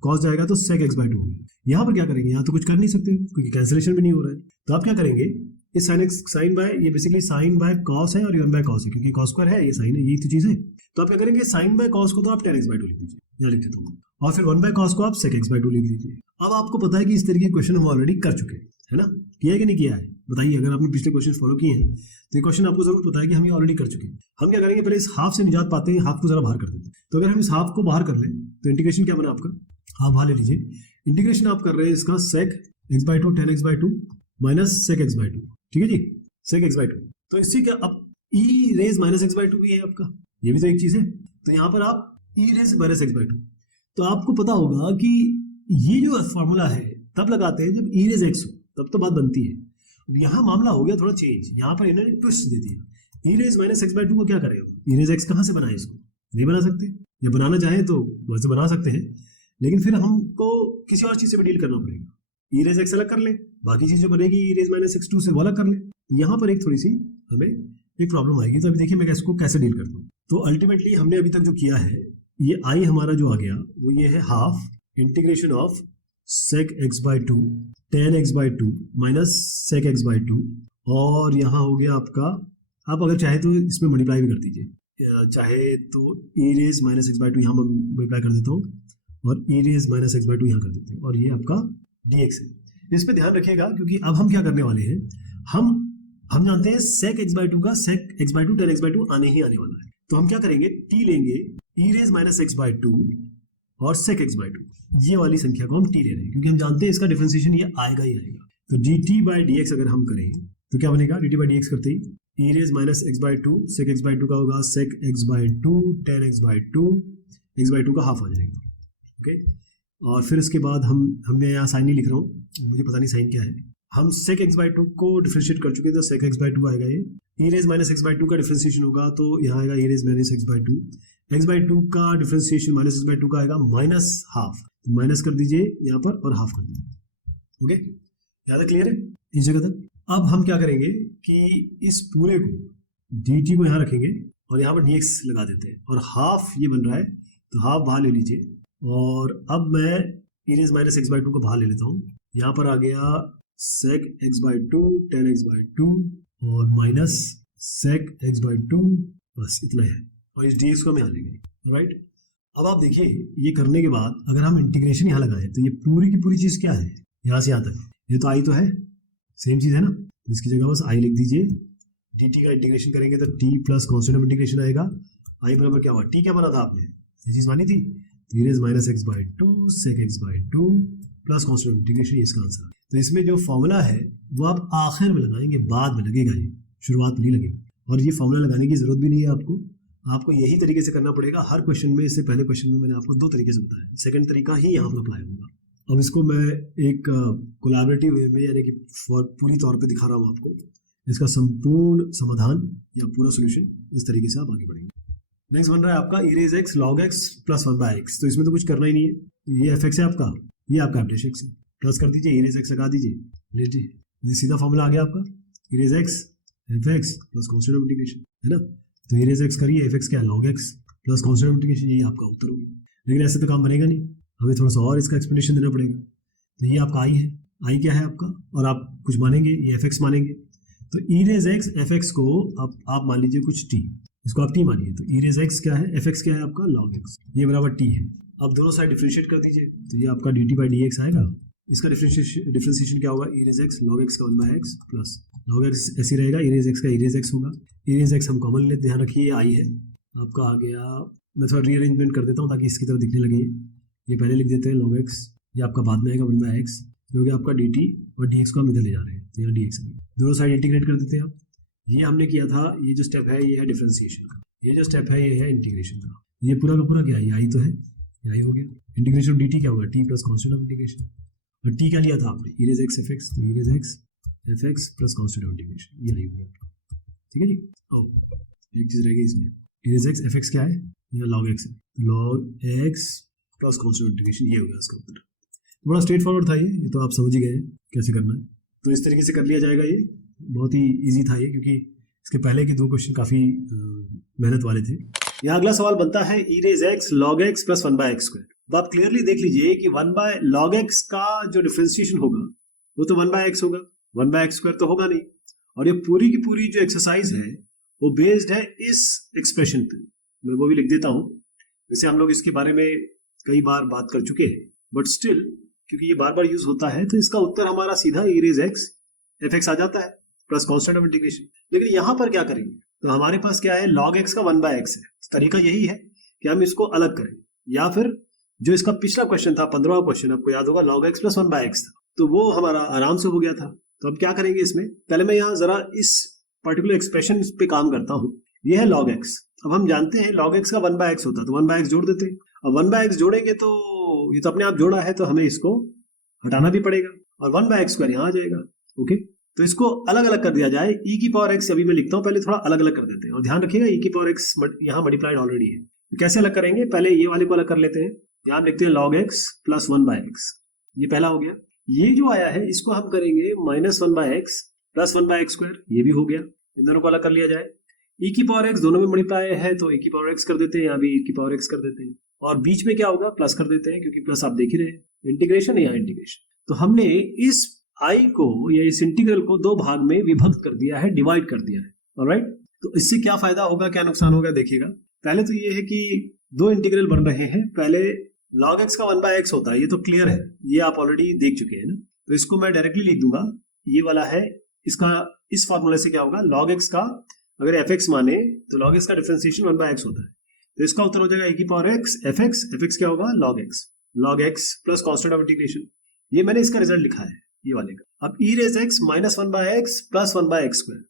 cos जाएगा तो sec x/2 हो गया। यहाँ पर क्या करेंगे, यहाँ तो कुछ कर नहीं सकते क्योंकि कैंसिलेशन भी नहीं हो रहा है। तो आप क्या करेंगे, इस sin बाय, ये बेसिकली sin बाय cos है और ये 1 बाय cos है, क्योंकि cos² है, ये sin है, यही तो चीज है। तो आप क्या करेंगे, sin बाय cos को तो आप tan x/2 लिख दीजिए, यहाँ लिख देता हूँ, और फिर 1 बाय cos को आप sec x/2 लिख लीजिए। अब आपको पता है कि इस तरीके के क्वेश्चन हम ऑलरेडी कर चुके हैं, है ना। किया है कि नहीं किया है बताइए, अगर आपने पिछले क्वेश्चन फॉलो किए हैं तो ये क्वेश्चन आपको जरूर पता है कि हम ये ऑलरेडी कर चुके हैं। हम क्या करेंगे, पहले इस हाफ से निजात पाते हैं, हाफ को जरा बाहर कर देते हैं। तो अगर हम इस हाफ को बाहर कर लें तो इंटीग्रेशन क्या बना आपका, हाफ बाहर ले लीजिए। इंटीग्रेशन आप कर रहे हैं इसका sec x/2 tan x/2 minus sec x/2, ठीक है जी, sec x/2। तो इससे क्या, अब e रेज माइनस x/2 भी है आपका, ये भी तो एक चीज है। तो यहाँ पर आप e रेज माइनस x/2, तो आपको पता होगा कि ये जो फॉर्मूला है तब लगाते हैं जब e रेज x हो, तब तो बात बनती है। अब यहाँ मामला हो गया थोड़ा चेंज, यहाँ पर इन्होंने ट्विस्ट दे दिया। e रेज माइनस x/2 को क्या करेगा, e रेज x कहाँ से बनाए, इसको नहीं बना सकते, या बनाना चाहे तो वैसे बना सकते हैं, लेकिन फिर हमको किसी और चीज से भी डील करना पड़ेगा। e रेज x अलग कर ले, बाकी चीज जो बनेगी e रेज माइनस x2 से वो अलग कर ले। यहाँ पर एक थोड़ी सी हमें एक प्रॉब्लम आएगी, तो अभी देखिए मैं इसको कैसे डील करता हूँ। तो अल्टीमेटली हमने अभी तक जो किया है, ये i हमारा जो आ गया वो ये है half integration of sec x/2 tan x/2 minus sec x/2, और यहाँ हो गया आपका, आप अगर चाहे तो इसमें मल्टीप्लाई भी कर दीजिए, चाहे तो e रेज माइनस x/2 यहाँ मल्टीप्लाई कर देता हूँ और e रेज माइनस x/2 यहाँ कर देते हैं, और ये आपका dx है। इस पे ध्यान रखिएगा क्योंकि अब हम क्या करने वाले हैं, हम जानते हैं sec x/2 का sec x/2 tan x/2 आने ही आने वाला है। तो हम क्या करेंगे, t लेंगे e रेज माइनस x/2 और sec x/2, ये वाली संख्या को हम t ले रहे हैं क्योंकि हम जानते हैं इसका डिफरेंशिएशन ये आएगा ही आएगा। तो dt/dx अगर हम करें तो क्या बनेगा, dt/dx करते ही e raise minus x/2 sec x/2 का होगा sec x/2 tan x/2, x/2 का हाफ आ जाएगा, ओके। और फिर इसके बाद मैं यहाँ साइन नहीं लिख रहा हूँ, मुझे पता नहीं साइन क्या है। हम sec x/2 को डिफरेंशिएट कर चुके हैं, तो sec x/2 आएगा, ये e रेज माइनस x/2 का डिफरेंशिएशन होगा तो यहाँ आएगा e raise minus x/2, x/2 का डिफरेंशिएशन माइनस x/2 का आएगा माइनस हाफ, माइनस कर दीजिए यहाँ पर और हाफ कर दीजिए, ओके। यहाँ तक क्लियर है इस जगह तक। अब हम क्या करेंगे कि इस पूरे को dt को यहाँ रखेंगे और यहाँ पर dx लगा देते हैं, और हाफ ये बन रहा है तो हाफ बाहर ले लीजिए, और अब मैं e रेज माइनस x/2 को बाहर ले लेता हूँ। यहाँ पर आ गया sec x/2 tan x/2 और माइनस sec x/2, बस इतना है, और इस dx को हम यहाँ लेंगे, राइट। अब आप देखिए ये करने के बाद अगर हम इंटीग्रेशन यहाँ लगाएं तो ये पूरी की पूरी चीज क्या है, यहाँ से यहाँ तक ये तो i तो है, सेम चीज है ना, तो इसकी जगह बस i लिख दीजिए। dt का इंटीग्रेशन करेंगे तो t plus constant of integration आएगा, i बराबर क्या हुआ, t क्या बना था आपने, ये चीज मानी थी, e raise minus x/2 sec x/2 plus constant of integration, ये इसका आंसर है। तो इसमें जो फॉर्मूला है वो आप आखिर में लगाएंगे, बाद में लगेगा, ये शुरुआत में नहीं लगेगा। और ये फॉर्मूला लगाने की जरूरत भी नहीं है आपको यही तरीके से करना पड़ेगा हर क्वेश्चन में। इससे पहले क्वेश्चन में मैंने आपको 2 तरीके से बताया, सेकंड तरीका ही यहाँ पर अप्लाई होगा, अब इसको मैं एक कोलैबोरेटिव वे में यानी कि पूरी तौर पे दिखा रहा हूँ आपको। इसका संपूर्ण समाधान या पूरा सोल्यूशन इस तरीके से आप आगे बढ़ेंगे। नेक्स्ट बन रहा है आपका erase x log x plus 1/x। तो इसमें तो कुछ करना ही नहीं है, ये एफ एक्स है आपका, ये आपका एफ एक्स है, प्लस कर दीजिए, इरेज एक्स लगा दीजिए, लीजिए, ये सीधा फॉर्मूला आ गया आपका, erase x f x plus constant of integration, है ना। तो इरेज एक्स करिए, एफ एक्स क्या है, log x plus constant of integration, यही आपका उत्तर होगा। लेकिन ऐसे तो काम बनेगा नहीं, हमें थोड़ा सा और इसका एक्सप्लेनेशन देना पड़ेगा। तो ये आपका आई है, आई क्या है आपका, और आप कुछ मानेंगे, ये एफ एक्स मानेंगे। तो इरेज एक्स एफ एक्स को आप मान लीजिए कुछ टी, इसको आप टी मानिए। तो इरेज एक्स क्या है, एफ एक्स क्या है आपका, लॉग एक्स, ये बराबर टी है। अब दोनों साइड डिफरेंशिएट कर दीजिए, तो ये आपका D T by D x आएगा। इसका डिफरेंशिएशन क्या होगा, इरेज एक्स लॉग एक्स का 1/x प्लस लॉग एक्स ऐसे रहेगा, इरेज एक्स का इरेज एक्स होगा। इरेज एक्स हम कॉमन लेते, ध्यान रखिए ये आई है आपका आ गया। मैं थोड़ा रीअरेंजमेंट कर देता हूँ ताकि इसकी तरह दिखने लगे। ये पहले लिख देते हैं लॉग एक्स, ये आपका बाद में आएगा 1/x, क्योंकि आपका डी टी और डी एक्स को हम इधर ले जा रहे हैं, तो यहाँ डी एक्स दोनों साइड इंटीग्रेट कर देते हैं आप। ये हमने किया था, ये जो स्टेप है ये है डिफरेंशिएशन का, ये जो स्टेप है ये है इंटीग्रेशन का। ये पूरा का पूरा क्या है, ये आई तो है, ये आई हो गया। इंटीग्रेशन डी टी क्या होगा, T plus constant of integration. और टी क्या लिया था आपने, इरेज एक्स एफ एक्स, तो erase x f x plus constant of integration, ये आई हो गया। ठीक है जी। ओ एक चीज रह गई इसमें, इरेज एक्स एफ एक्स क्या है, ये लॉग एक्स है, log x plus constant integration, ये हो गया इसका उत्तर। बड़ा स्ट्रेट फॉरवर्ड था ये तो आप समझ ही गए हैं कैसे करना है। तो इस तरीके से कर लिया जाएगा, ये बहुत ही इजी था ये, क्योंकि इसके पहले के 2 क्वेश्चन काफी मेहनत वाले थे। यहाँ अगला सवाल बनता है erase x log x plus 1/x square. तो आप क्लियरली देख लीजिए कि 1/log x का जो डिफरेंशिएशन होगा वो तो 1/x होगा, 1/x स्क्वायर तो होगा नहीं। और ये पूरी की पूरी जो एक्सरसाइज है वो बेस्ड है इस एक्सप्रेशन पे, मैं वो भी लिख देता हूँ। वैसे हम लोग इसके बारे में कई बार बात कर चुके हैं, बट स्टिल क्योंकि ये बार बार यूज होता है तो इसका उत्तर हमारा सीधा इरेज एक्स एफ एक्स आ जाता है प्लस कॉन्स्टेंट ऑफ इंटीग्रेशन। लेकिन यहाँ पर क्या करेंगे, तो हमारे पास क्या है, लॉग एक्स का 1/x है। तो तरीका यही है कि हम इसको अलग करें, या फिर जो इसका पिछला क्वेश्चन था 15वां क्वेश्चन आपको याद होगा, log x प्लस 1/x था, तो वो हमारा आराम से हो गया था। तो अब क्या करेंगे इसमें, पहले मैं यहाँ जरा इस पर्टिकुलर एक्सप्रेशन पे काम करता हूँ। ये है log x, अब हम जानते हैं log x का 1/x होता है, तो 1/x जोड़ देते हैं। अब 1/x जोड़ेंगे तो ये तो अपने आप जोड़ा है, तो हमें इसको हटाना भी पड़ेगा और 1/x स्क्वायर यहाँ आ जाएगा। ओके, तो इसको अलग अलग कर दिया जाए, e की पावर x अभी मैं लिखता हूँ, पहले थोड़ा अलग अलग कर देते हैं। और ध्यान रखिएगा e की पावर x यहाँ मल्टीप्लाइड ऑलरेडी है। तो कैसे अलग करेंगे, पहले ये वाले को अलग कर लेते हैं। यहाँ लिखते हैं log x प्लस 1/x, ये पहला हो गया। ये जो आया है इसको हम करेंगे minus 1/x plus 1/x square, ये भी हो गया। इन दोनों को अलग कर लिया जाए। e की पावर x दोनों में मल्टीप्लाई है तो e की पावर x कर देते हैं, यहाँ भी e की पावर x कर देते हैं। और बीच में क्या होगा, प्लस कर देते हैं, क्योंकि प्लस आप देख ही रहे हैं, इंटीग्रेशन है यहाँ इंटीग्रेशन। तो हमने इस i को या इस इंटीग्रल को 2 भाग में विभक्त कर दिया है, डिवाइड कर दिया है। ऑलराइट, तो इससे क्या फायदा होगा, क्या नुकसान होगा, देखिएगा। पहले तो ये है कि 2 इंटीग्रल बन रहे हैं। पहले log x का 1/x होता है, ये तो क्लियर है, ये आप ऑलरेडी देख चुके हैं ना। तो इसको मैं डायरेक्टली लिख दूंगा, ये वाला है इसका, इस फॉर्मूले से क्या होगा, log x का अगर fx माने तो log x का डिफरेंशिएशन 1/x होता है, तो इसका उत्तर हो जाएगा e की पावर x fx क्या होगा, log x plus constant of integration. ये मैंने इसका रिजल्ट लिखा है ये वाले का। अब e raise x minus 1/x plus 1/x square,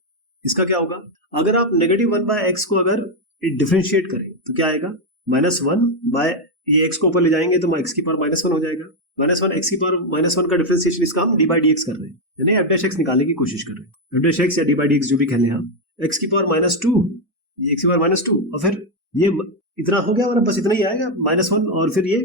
इसका क्या होगा, अगर आप नेगेटिव 1/x को अगर डिफरेंशिएट करें तो क्या आएगा, -1 ये x को ऊपर ले जाएंगे तो x की पावर -1 हो जाएगा। -1 x की पावर -1 का डिफरेंशिएशन, इसका हम d/dx कर रहे हैं, यानी f' निकालने की कोशिश कर रहे हैं। f' या d/dx जो भी कह लें हम, x की पावर -2, ये x की पावर -2, और फिर ये इतना हो गया हमारा, बस इतना ही आएगा -1, और फिर ये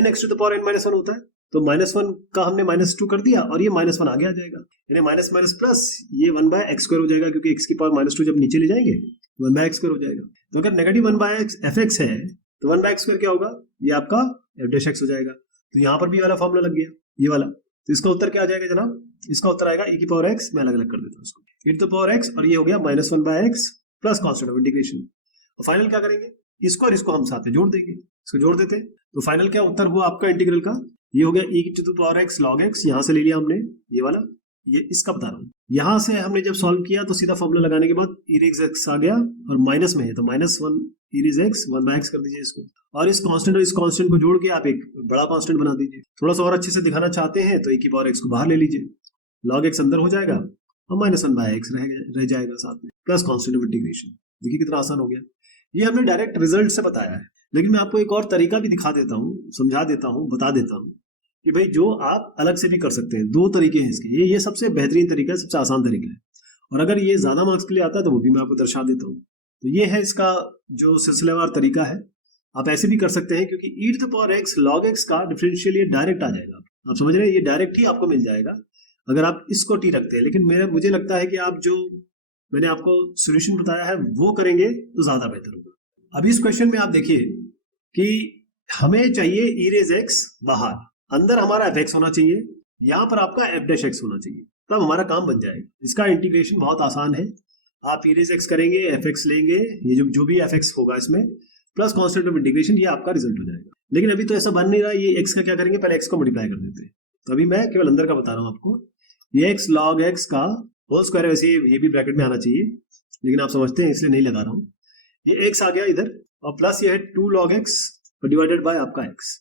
n(x to the power n-1) होता है, तो -1 का हमने -2 कर दिया और ये -1 आगे आ जाएगा, यानी माइनस माइनस प्लस ये 1/x स्क्वायर हो जाएगा, क्योंकि x की पावर -2 जब नीचे ले जाएंगे 1/x स्क्वायर हो जाएगा। तो अगर नेगेटिव 1/x fx है तो 1/x स्क्वायर क्या होगा, ये आपका f'(x) हो जाएगा। तो यहाँ पर भी वाला फॉर्मूला लग गया, ये वाला। तो इसका उत्तर क्या आ जाएगा जनाब, इसका उत्तर आएगा e की पावर x, मैं अलग अलग कर देता हूँ इसको, e to the power x, और ये हो गया -1/x plus constant of integration. और फाइनल क्या करेंगे, इसको और इसको हम साथ में जोड़ देंगे, इसको जोड़ देते हैं। तो फाइनल क्या उत्तर हुआ आपका इंटीग्रल का, ये हो गया e to the power x log x, यहाँ से ले लिया हमने ये वाला, ये इसका बता रहा हूँ। यहाँ से हमने जब सॉल्व किया तो सीधा फॉर्मूला लगाने के बाद e x आ गया, और माइनस में है तो -1 e x 1/x कर दीजिए इसको, और इस कांस्टेंट और इस कांस्टेंट को जोड़ के आप एक बड़ा कांस्टेंट बना दीजिए। थोड़ा सा और अच्छे से दिखाना चाहते हैं तो e की पावर x को बाहर ले लीजिए, log x अंदर हो जाएगा और -1/x रह जाएगा साथ में, प्लस कांस्टेंट ऑफ इंटीग्रेशन। देखिए कितना आसान हो गया। ये हमने डायरेक्ट रिजल्ट से बताया है, लेकिन मैं आपको एक और तरीका भी दिखा देता हूँ, समझा देता हूँ, बता देता हूँ। कि भाई जो आप अलग से भी कर सकते हैं, दो तरीके हैं इसके, ये सबसे बेहतरीन तरीका है, सबसे आसान तरीका है। और अगर ये ज्यादा मार्क्स के लिए आता है तो वो भी मैं आपको दर्शा देता हूँ। तो ये है इसका जो सिलसिलेवार तरीका है। आप ऐसे भी कर सकते हैं क्योंकि e to the power x log x का डिफरेंशियल ये डायरेक्ट आ जाएगा। आप समझ रहे हैं, ये डायरेक्ट ही आपको मिल जाएगा अगर आप इसको t रखते हैं। लेकिन मुझे लगता है कि आप जो मैंने आपको सोल्यूशन बताया है वो करेंगे तो ज्यादा बेहतर होगा। अभी इस क्वेश्चन में आप देखिए कि हमें चाहिए e रेज x बाहर, अंदर हमारा fx होना चाहिए, यहाँ पर आपका f डैश x होना चाहिए, तब हमारा काम बन जाएगा। इसका इंटीग्रेशन बहुत आसान है। आप e रेज x करेंगे, fx लेंगे, ये जो भी fx होगा इसमें प्लस कांस्टेंट ऑफ इंटीग्रेशन, ये आपका रिजल्ट हो जाएगा। लेकिन अभी तो ऐसा बन नहीं रहा, ये x का क्या करेंगे, पहले x को मल्टीप्लाई कर देते हैं। तो अभी मैं केवल अंदर का बता रहा हूँ आपको। ये x log x का होल स्क्वायर है, वैसे ये भी ब्रैकेट में आना चाहिए लेकिन आप समझते हैं इसलिए नहीं लगा रहा हूँ। ये x आ गया इधर और प्लस ये है 2 log x डिवाइडेड बाय आपका x।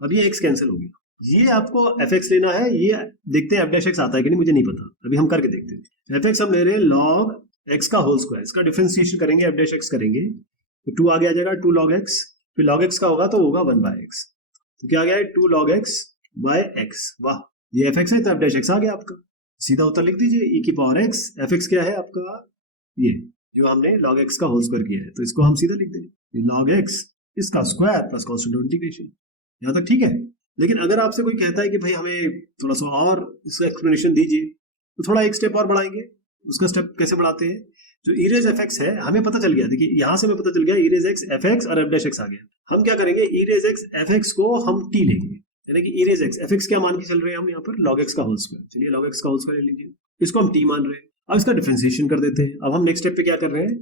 अब ये x कैंसिल हो गया। ये आपको fx लेना है, ये देखते हैं f डैश x आता है कि नहीं, मुझे नहीं पता, अभी हम करके देखते हैं। fx हम ले रहे हैं log x का होल स्क्वायर, इसका डिफरेंशिएशन करेंगे, f डैश x करेंगे तो 2 आगे आ जाएगा 2 log x, फिर log x का होगा तो होगा 1 बाय x। तो क्या आ गया है 2 log x बाय x। वाह, ये fx है तो f डैश x आ गया आपका। सीधा उत्तर लिख दीजिए e की पावर x। fx क्या है आपका, ये जो हमने log x का होल स्क्वायर किया है, तो इसको हम सीधा लिख देंगे log x इसका square plus constant of integration. यहाँ तक ठीक है। लेकिन अगर आपसे कोई कहता है कि भाई हमें थोड़ा सा और इसका एक्सप्लेनेशन दीजिए, तो थोड़ा एक स्टेप और बढ़ाएंगे। उसका स्टेप कैसे बढ़ाते हैं, जो e रेज fx है हमें पता चल गया, देखिए यहाँ से हमें पता चल गया e रेज x fx और f डैश x आ गया। हम क्या करेंगे, e रेज x fx को हम t लेंगे, यानी कि e रेज x fx क्या मान के चल रहे हैं हम यहाँ पर log x का होल स्क्वायर। चलिए log x का होल स्क्वायर ले लीजिए, इसको हम t मान रहे हैं। अब इसका डिफरेंशिएशन कर देते हैं। अब हम नेक्स्ट स्टेप पे क्या कर रहे हैं,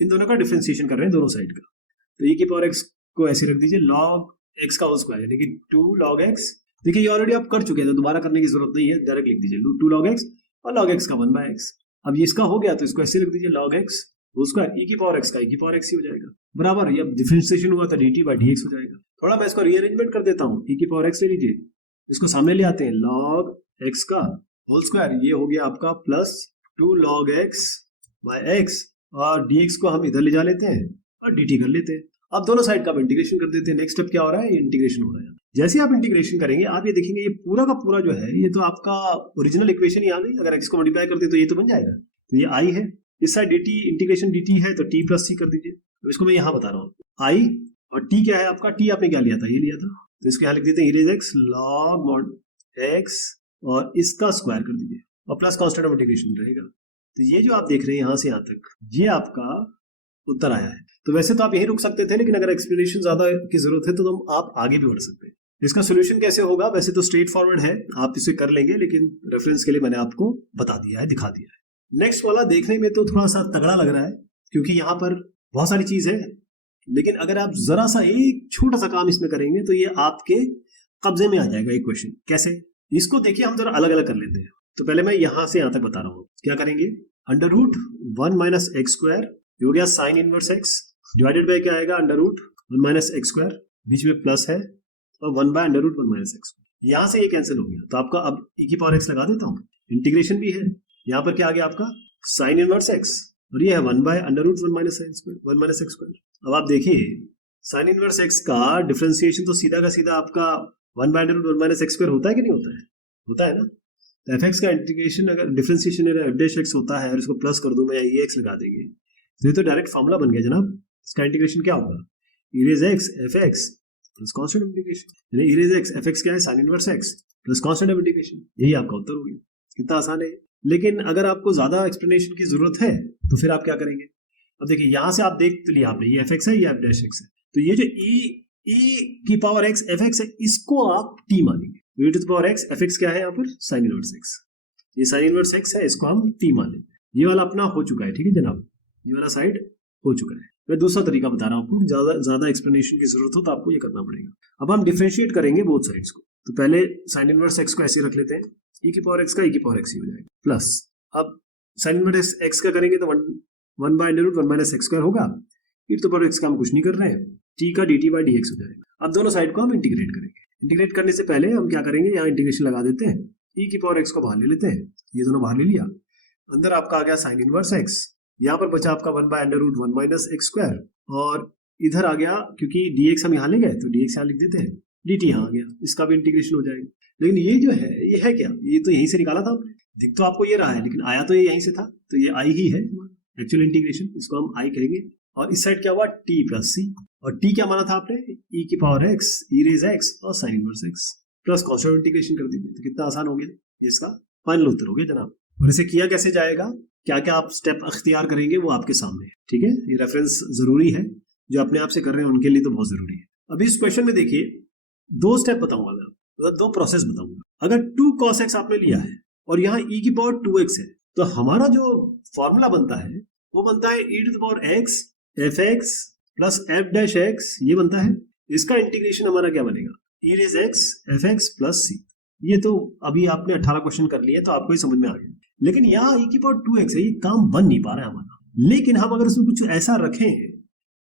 इन दोनों का डिफरेंशिएशन कर रहे हैं दोनों साइड का। तो e की पावर x को ऐसे रख दीजिए log x का होल स्क्वायर यानी कि 2 log x। देखिए ये ऑलरेडी आप कर चुके हैं तो दोबारा करने की जरूरत नहीं है, डायरेक्ट लिख दीजिए 2 log x और log x का 1 बाय x। अब ये इसका हो गया तो इसको ऐसे लिख दीजिए log x उसका e की पावर x का e की पावर x ही हो जाएगा बराबर। ये डिफरेंशिएशन हुआ तो dt बाय dx हो जाएगा। थोड़ा मैं इसको रीअरेंजमेंट कर देता हूँ, e की पावर x ले लीजिए, इसको सामने ले आते हैं, log x का होल स्क्वायर ये हो गया आपका plus 2 log x by x और dx को हम इधर ले जा लेते हैं और dt कर लेते हैं। अब दोनों साइड का इंटीग्रेशन कर देते हैं। नेक्स्ट स्टेप क्या हो रहा है, ये इंटीग्रेशन हो रहा है। जैसे आप इंटीग्रेशन करेंगे आप ये देखेंगे ये पूरा का पूरा जो है ये तो आपका ओरिजिनल इक्वेशन ही आ गई। अगर x को मल्टीप्लाई करते तो ये तो बन जाएगा। तो ये i है, इस साइड dt इंटीग्रेशन dt है तो t प्लस c कर दीजिए। तो इसको मैं यहाँ बता रहा हूँ i और t क्या है आपका, t आपने क्या लिया था, ये लिया था, तो इसको यहाँ लिख देते हैं e raise x log mod x और इसका स्क्वायर कर दीजिए और प्लस कांस्टेंट ऑफ इंटीग्रेशन रहेगा। तो ये जो आप देख रहे हैं यहाँ से यहाँ तक ये आपका उत्तर आया है। तो वैसे तो आप यही रुक सकते थे, लेकिन अगर एक्सप्लेनेशन ज्यादा की जरूरत है तो आप आगे भी बढ़ सकते हैं। इसका सोल्यूशन कैसे होगा, वैसे तो स्ट्रेट फॉरवर्ड है, आप इसे कर लेंगे, लेकिन रेफरेंस के लिए मैंने आपको बता दिया है, दिखा दिया है। नेक्स्ट वाला देखने में तो थोड़ा सा तगड़ा लग रहा है क्योंकि यहाँ पर बहुत सारी चीज है, लेकिन अगर आप जरा सा एक छोटा सा काम इसमें करेंगे तो ये आपके कब्जे में आ जाएगा। एक क्वेश्चन कैसे, इसको देखिए हम जरा अलग अलग कर लेते हैं। तो पहले मैं यहाँ से यहाँ तक बता रहा हूँ क्या करेंगे, under root 1 minus x square हो गया sine inverse x divided by क्या आएगा, under root 1 minus x square, बीच में प्लस है और 1 by under root 1 minus x. यहाँ से ये कैंसिल हो गया तो आपका अब e की पावर x लगा देता हूँ, इंटीग्रेशन भी है। यहाँ पर क्या आ गया आपका साइन इनवर्स x और ये है 1 by under root 1 minus sine square 1 minus x square. अब आप देखिए साइन इनवर्स x का डिफरेंशिएशन तो सीधा का सीधा आपका 1 by under root 1 minus x square होता है कि नहीं होता है, होता है ना। तो fx का इंटीग्रेशन अगर डिफरेंशिएशन f डैश x होता है और इसको प्लस कर दूं मैं, ये x लगा देंगे तो ये तो डायरेक्ट फॉर्मूला बन गया जनाब। इसका इंटीग्रेशन क्या होगा, e raise x fx plus constant of integration, यानी e रेज x fx क्या है sine inverse x plus constant of integration, यही आपका उत्तर हो गया। कितना आसान है। लेकिन अगर आपको ज्यादा एक्सप्लेनेशन की जरूरत है तो फिर आप क्या करेंगे, अब देखिए यहाँ से आप देख तो लिया आपने, ये fx है ये f डैश x है, तो ये जो e की पावर x fx है इसको आप t मानेंगे। e to the power x fx क्या है यहाँ पर साइन इनवर्स x, ये साइन इनवर्स x है, इसको हम t मान लेंगे। ये वाला अपना हो चुका है, ठीक है जनाब, ये वाला साइड हो चुका है। मैं दूसरा तरीका बता रहा हूँ आपको, ज्यादा एक्सप्लेनेशन की जरूरत हो तो आपको ये करना पड़ेगा। अब हम डिफरेंशिएट करेंगे बोथ साइड्स को, तो पहले साइन इनवर्स x को ऐसे रख लेते हैं, e की पावर x का e की पावर x ही हो जाएगा प्लस, अब साइन इनवर्स x का करेंगे तो 1 by under root 1 minus x square होगा, e to the power x का हम कुछ नहीं कर रहे हैं, t का dt बाय dx हो जाएगा। अब दोनों साइड को हम इंटीग्रेट करेंगे। इंटीग्रेट करने से पहले हम क्या करेंगे, यहाँ इंटीग्रेशन लगा देते हैं, e की पावर x को बाहर ले लेते हैं, ये दोनों बाहर ले लिया, अंदर आपका आ गया साइन इनवर्स x, यहाँ पर बचा आपका 1 by under root 1 minus x square और इधर आ गया क्योंकि dx हम यहाँ ले गए तो dx यहाँ लिख देते हैं, dt यहाँ आ गया, इसका भी इंटीग्रेशन हो जाएगा। लेकिन ये जो है ये है क्या, ये तो यहीं से निकाला था आपने, दिख तो आपको ये रहा है लेकिन आया तो ये यहीं से था, तो ये आई ही है एक्चुअल इंटीग्रेशन, इसको हम आई कहेंगे। और इस साइड क्या हुआ, टी प्लस सी, और टी क्या माना था आपने, ई की power x, e raise x और sign inverse x plus constant integration कर दीजिए, तो कितना आसान हो गया, ये इसका फाइनल उत्तर हो गया जनाब। और इसे किया कैसे जाएगा, क्या क्या आप स्टेप अख्तियार करेंगे वो आपके सामने, ठीक है, ये रेफरेंस जरूरी है, जो अपने आप से कर रहे हैं उनके लिए तो बहुत जरूरी है। अभी इस क्वेश्चन में देखिए 2 स्टेप बताऊंगा मैं, मतलब 2 प्रोसेस बताऊंगा। अगर 2 cos x आपने लिया है और यहाँ e की पावर 2x है, तो हमारा जो फॉर्मूला बनता है वो बनता है e to the power x fx plus f dash x, ये बनता है। इसका इंटीग्रेशन हमारा क्या बनेगा, e raise x fx plus c। ये तो अभी आपने 18 क्वेश्चन कर लिए तो आपको ही समझ में आ गया, लेकिन यहाँ e की पावर 2x है, ये काम बन नहीं पा रहा है हमारा, लेकिन हम अगर उसमें कुछ ऐसा रखें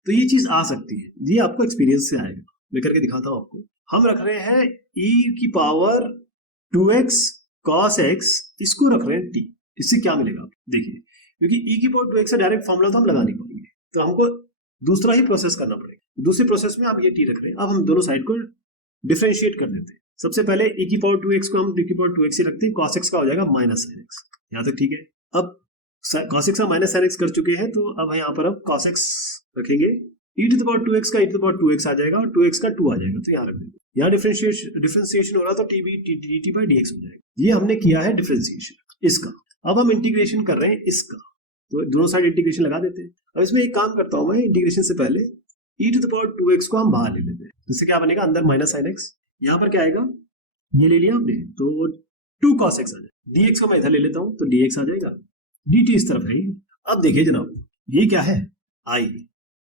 तो ये चीज आ सकती है, ये आपको एक्सपीरियंस से आएगा, मैं करके दिखाता हूं आपको। हम रख रहे हैं e की पावर 2x cos x, इसको रख रहे हैं t, इससे क्या मिलेगा देखिए, क्योंकि e की पावर 2x से डायरेक्ट फॉर्मूला तो हम लगा नहीं पाएंगे, तो हमको दूसरा ही प्रोसेस करना पड़ेगा। दूसरे प्रोसेस में हम ये t रख रहे हैं, अब हम दोनों साइड को डिफरेंशिएट कर देते हैं। सबसे पहले e की पावर 2x को हम e की पावर 2x ही रखते हैं, cos x का हो जाएगा माइनस sin x, यहाँ तक ठीक है। अब cos x का माइनस sin x कर चुके हैं, तो अब यहाँ पर अब cos x रखेंगे, e to the power 2x का e to the power 2x आ जाएगा और 2x का 2 आ जाएगा, तो यहाँ रख देंगे। यहाँ डिफरेंशिएशन हो रहा तो dt by dx हो जाएगा, ये हमने किया है डिफरेंशिएशन इसका। अब हम इंटीग्रेशन कर रहे हैं इसका, तो दोनों साइड इंटीग्रेशन लगा देते हैं। अब इसमें एक काम करता हूं मैं, इंटीग्रेशन से पहले e to the power 2x को हम बाहर ले लेते हैं, जिससे क्या बनेगा, अंदर माइनस sin x, यहाँ पर क्या आएगा, ये ले लिया हमने तो 2 cos x आ जाएगा, dx को मैं इधर ले लेता हूँ तो dx आ जाएगा, dt इस तरफ है। अब देखिए जनाब, ये क्या है i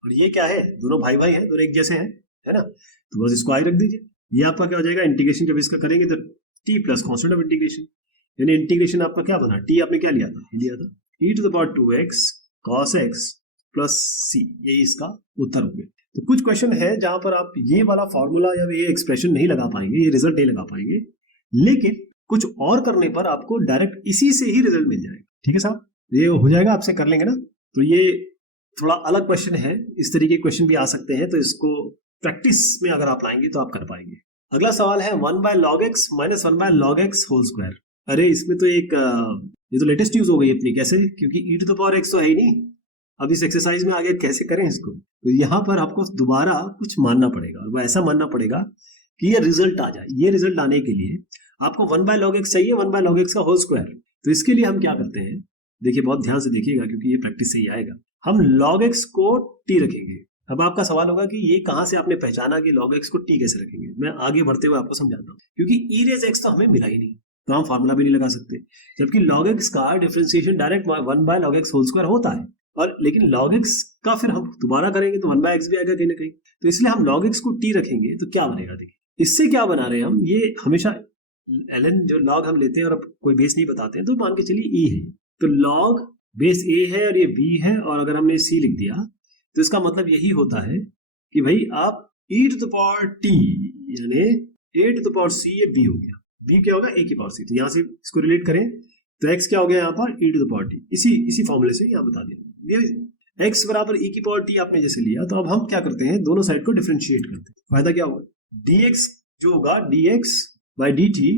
और ये क्या है, दोनों भाई भाई हैं, दोनों एक जैसे हैं, है ना, तो बस इसको i रख दीजिए। ये आपका क्या हो जाएगा, इंटीग्रेशन जब इसका करेंगे तो t plus constant of integration, यानी इंटीग्रेशन आपका क्या बना, t आपने क्या लिया था, ये लिया था e to the power 2x cos x plus c, ये इसका उत्तर हो गया। तो कुछ क्वेश्चन है जहां पर आप ये वाला फॉर्मूला या ये एक्सप्रेशन नहीं लगा पाएंगे, ये रिजल्ट नहीं लगा पाएंगे, लेकिन कुछ और करने पर आपको डायरेक्ट इसी से ही रिजल्ट मिल जाएगा, ठीक है साहब, ये हो जाएगा, आपसे कर लेंगे ना। तो ये थोड़ा अलग क्वेश्चन है, इस तरीके के क्वेश्चन भी आ सकते हैं, तो इसको प्रैक्टिस में अगर आप लाएंगे तो आप कर पाएंगे। अगला सवाल है 1/log x minus 1/log x whole square. अरे इसमें तो एक ये तो लेटेस्ट न्यूज हो गई अपनी, कैसे, क्योंकि e to the power x तो है ही नहीं, अब इस एक्सरसाइज में आगे कैसे करें इसको, तो यहाँ पर आपको दोबारा कुछ मानना पड़ेगा, और वो ऐसा मानना पड़ेगा कि ये रिजल्ट आ जाए। ये रिजल्ट आने के लिए आपको 1/log x चाहिए, 1/log x का होल स्क्वायर। तो इसके लिए हम क्या करते हैं, देखिए बहुत ध्यान से देखिएगा क्योंकि ये प्रैक्टिस से ही आएगा। हम log x को t रखेंगे। अब आपका सवाल होगा कि ये कहां से आपने पहचाना कि log x को t कैसे रखेंगे, मैं आगे बढ़ते हुए आपको समझाता हूँ। क्योंकि e रेज x तो हमें मिला ही नहीं, तो हम फार्मूला भी नहीं लगा सकते, जबकि log x का differentiation direct 1/log x whole square होता है, और लेकिन log x का फिर हम दोबारा करेंगे तो 1/x भी आएगा कहीं ना कहीं, तो इसलिए हम log x को t रखेंगे तो क्या बनेगा, देखिए इससे क्या बना रहे हैं हम, ये हमेशा ln जो log हम लेते हैं और कोई बेस नहीं बताते हैं, तो मान के चलिए e है, तो log बेस a है और ये b है, और अगर हमने c लिख दिया तो इसका मतलब यही होता है कि भाई आप e to the power t यानी a to the power c, ये b हो गया, b क्या होगा a की पावर c, तो यहाँ से इसको रिलेट करें तो x क्या हो गया यहाँ पर e to the power t, इसी फॉर्मूले से यहाँ बता दिया, x बराबर e की पावर t आपने जैसे लिया, तो अब हम क्या करते हैं, दोनों साइड को डिफरेंशिएट करते हैं। फायदा क्या होगा, dx जो होगा dx by dt,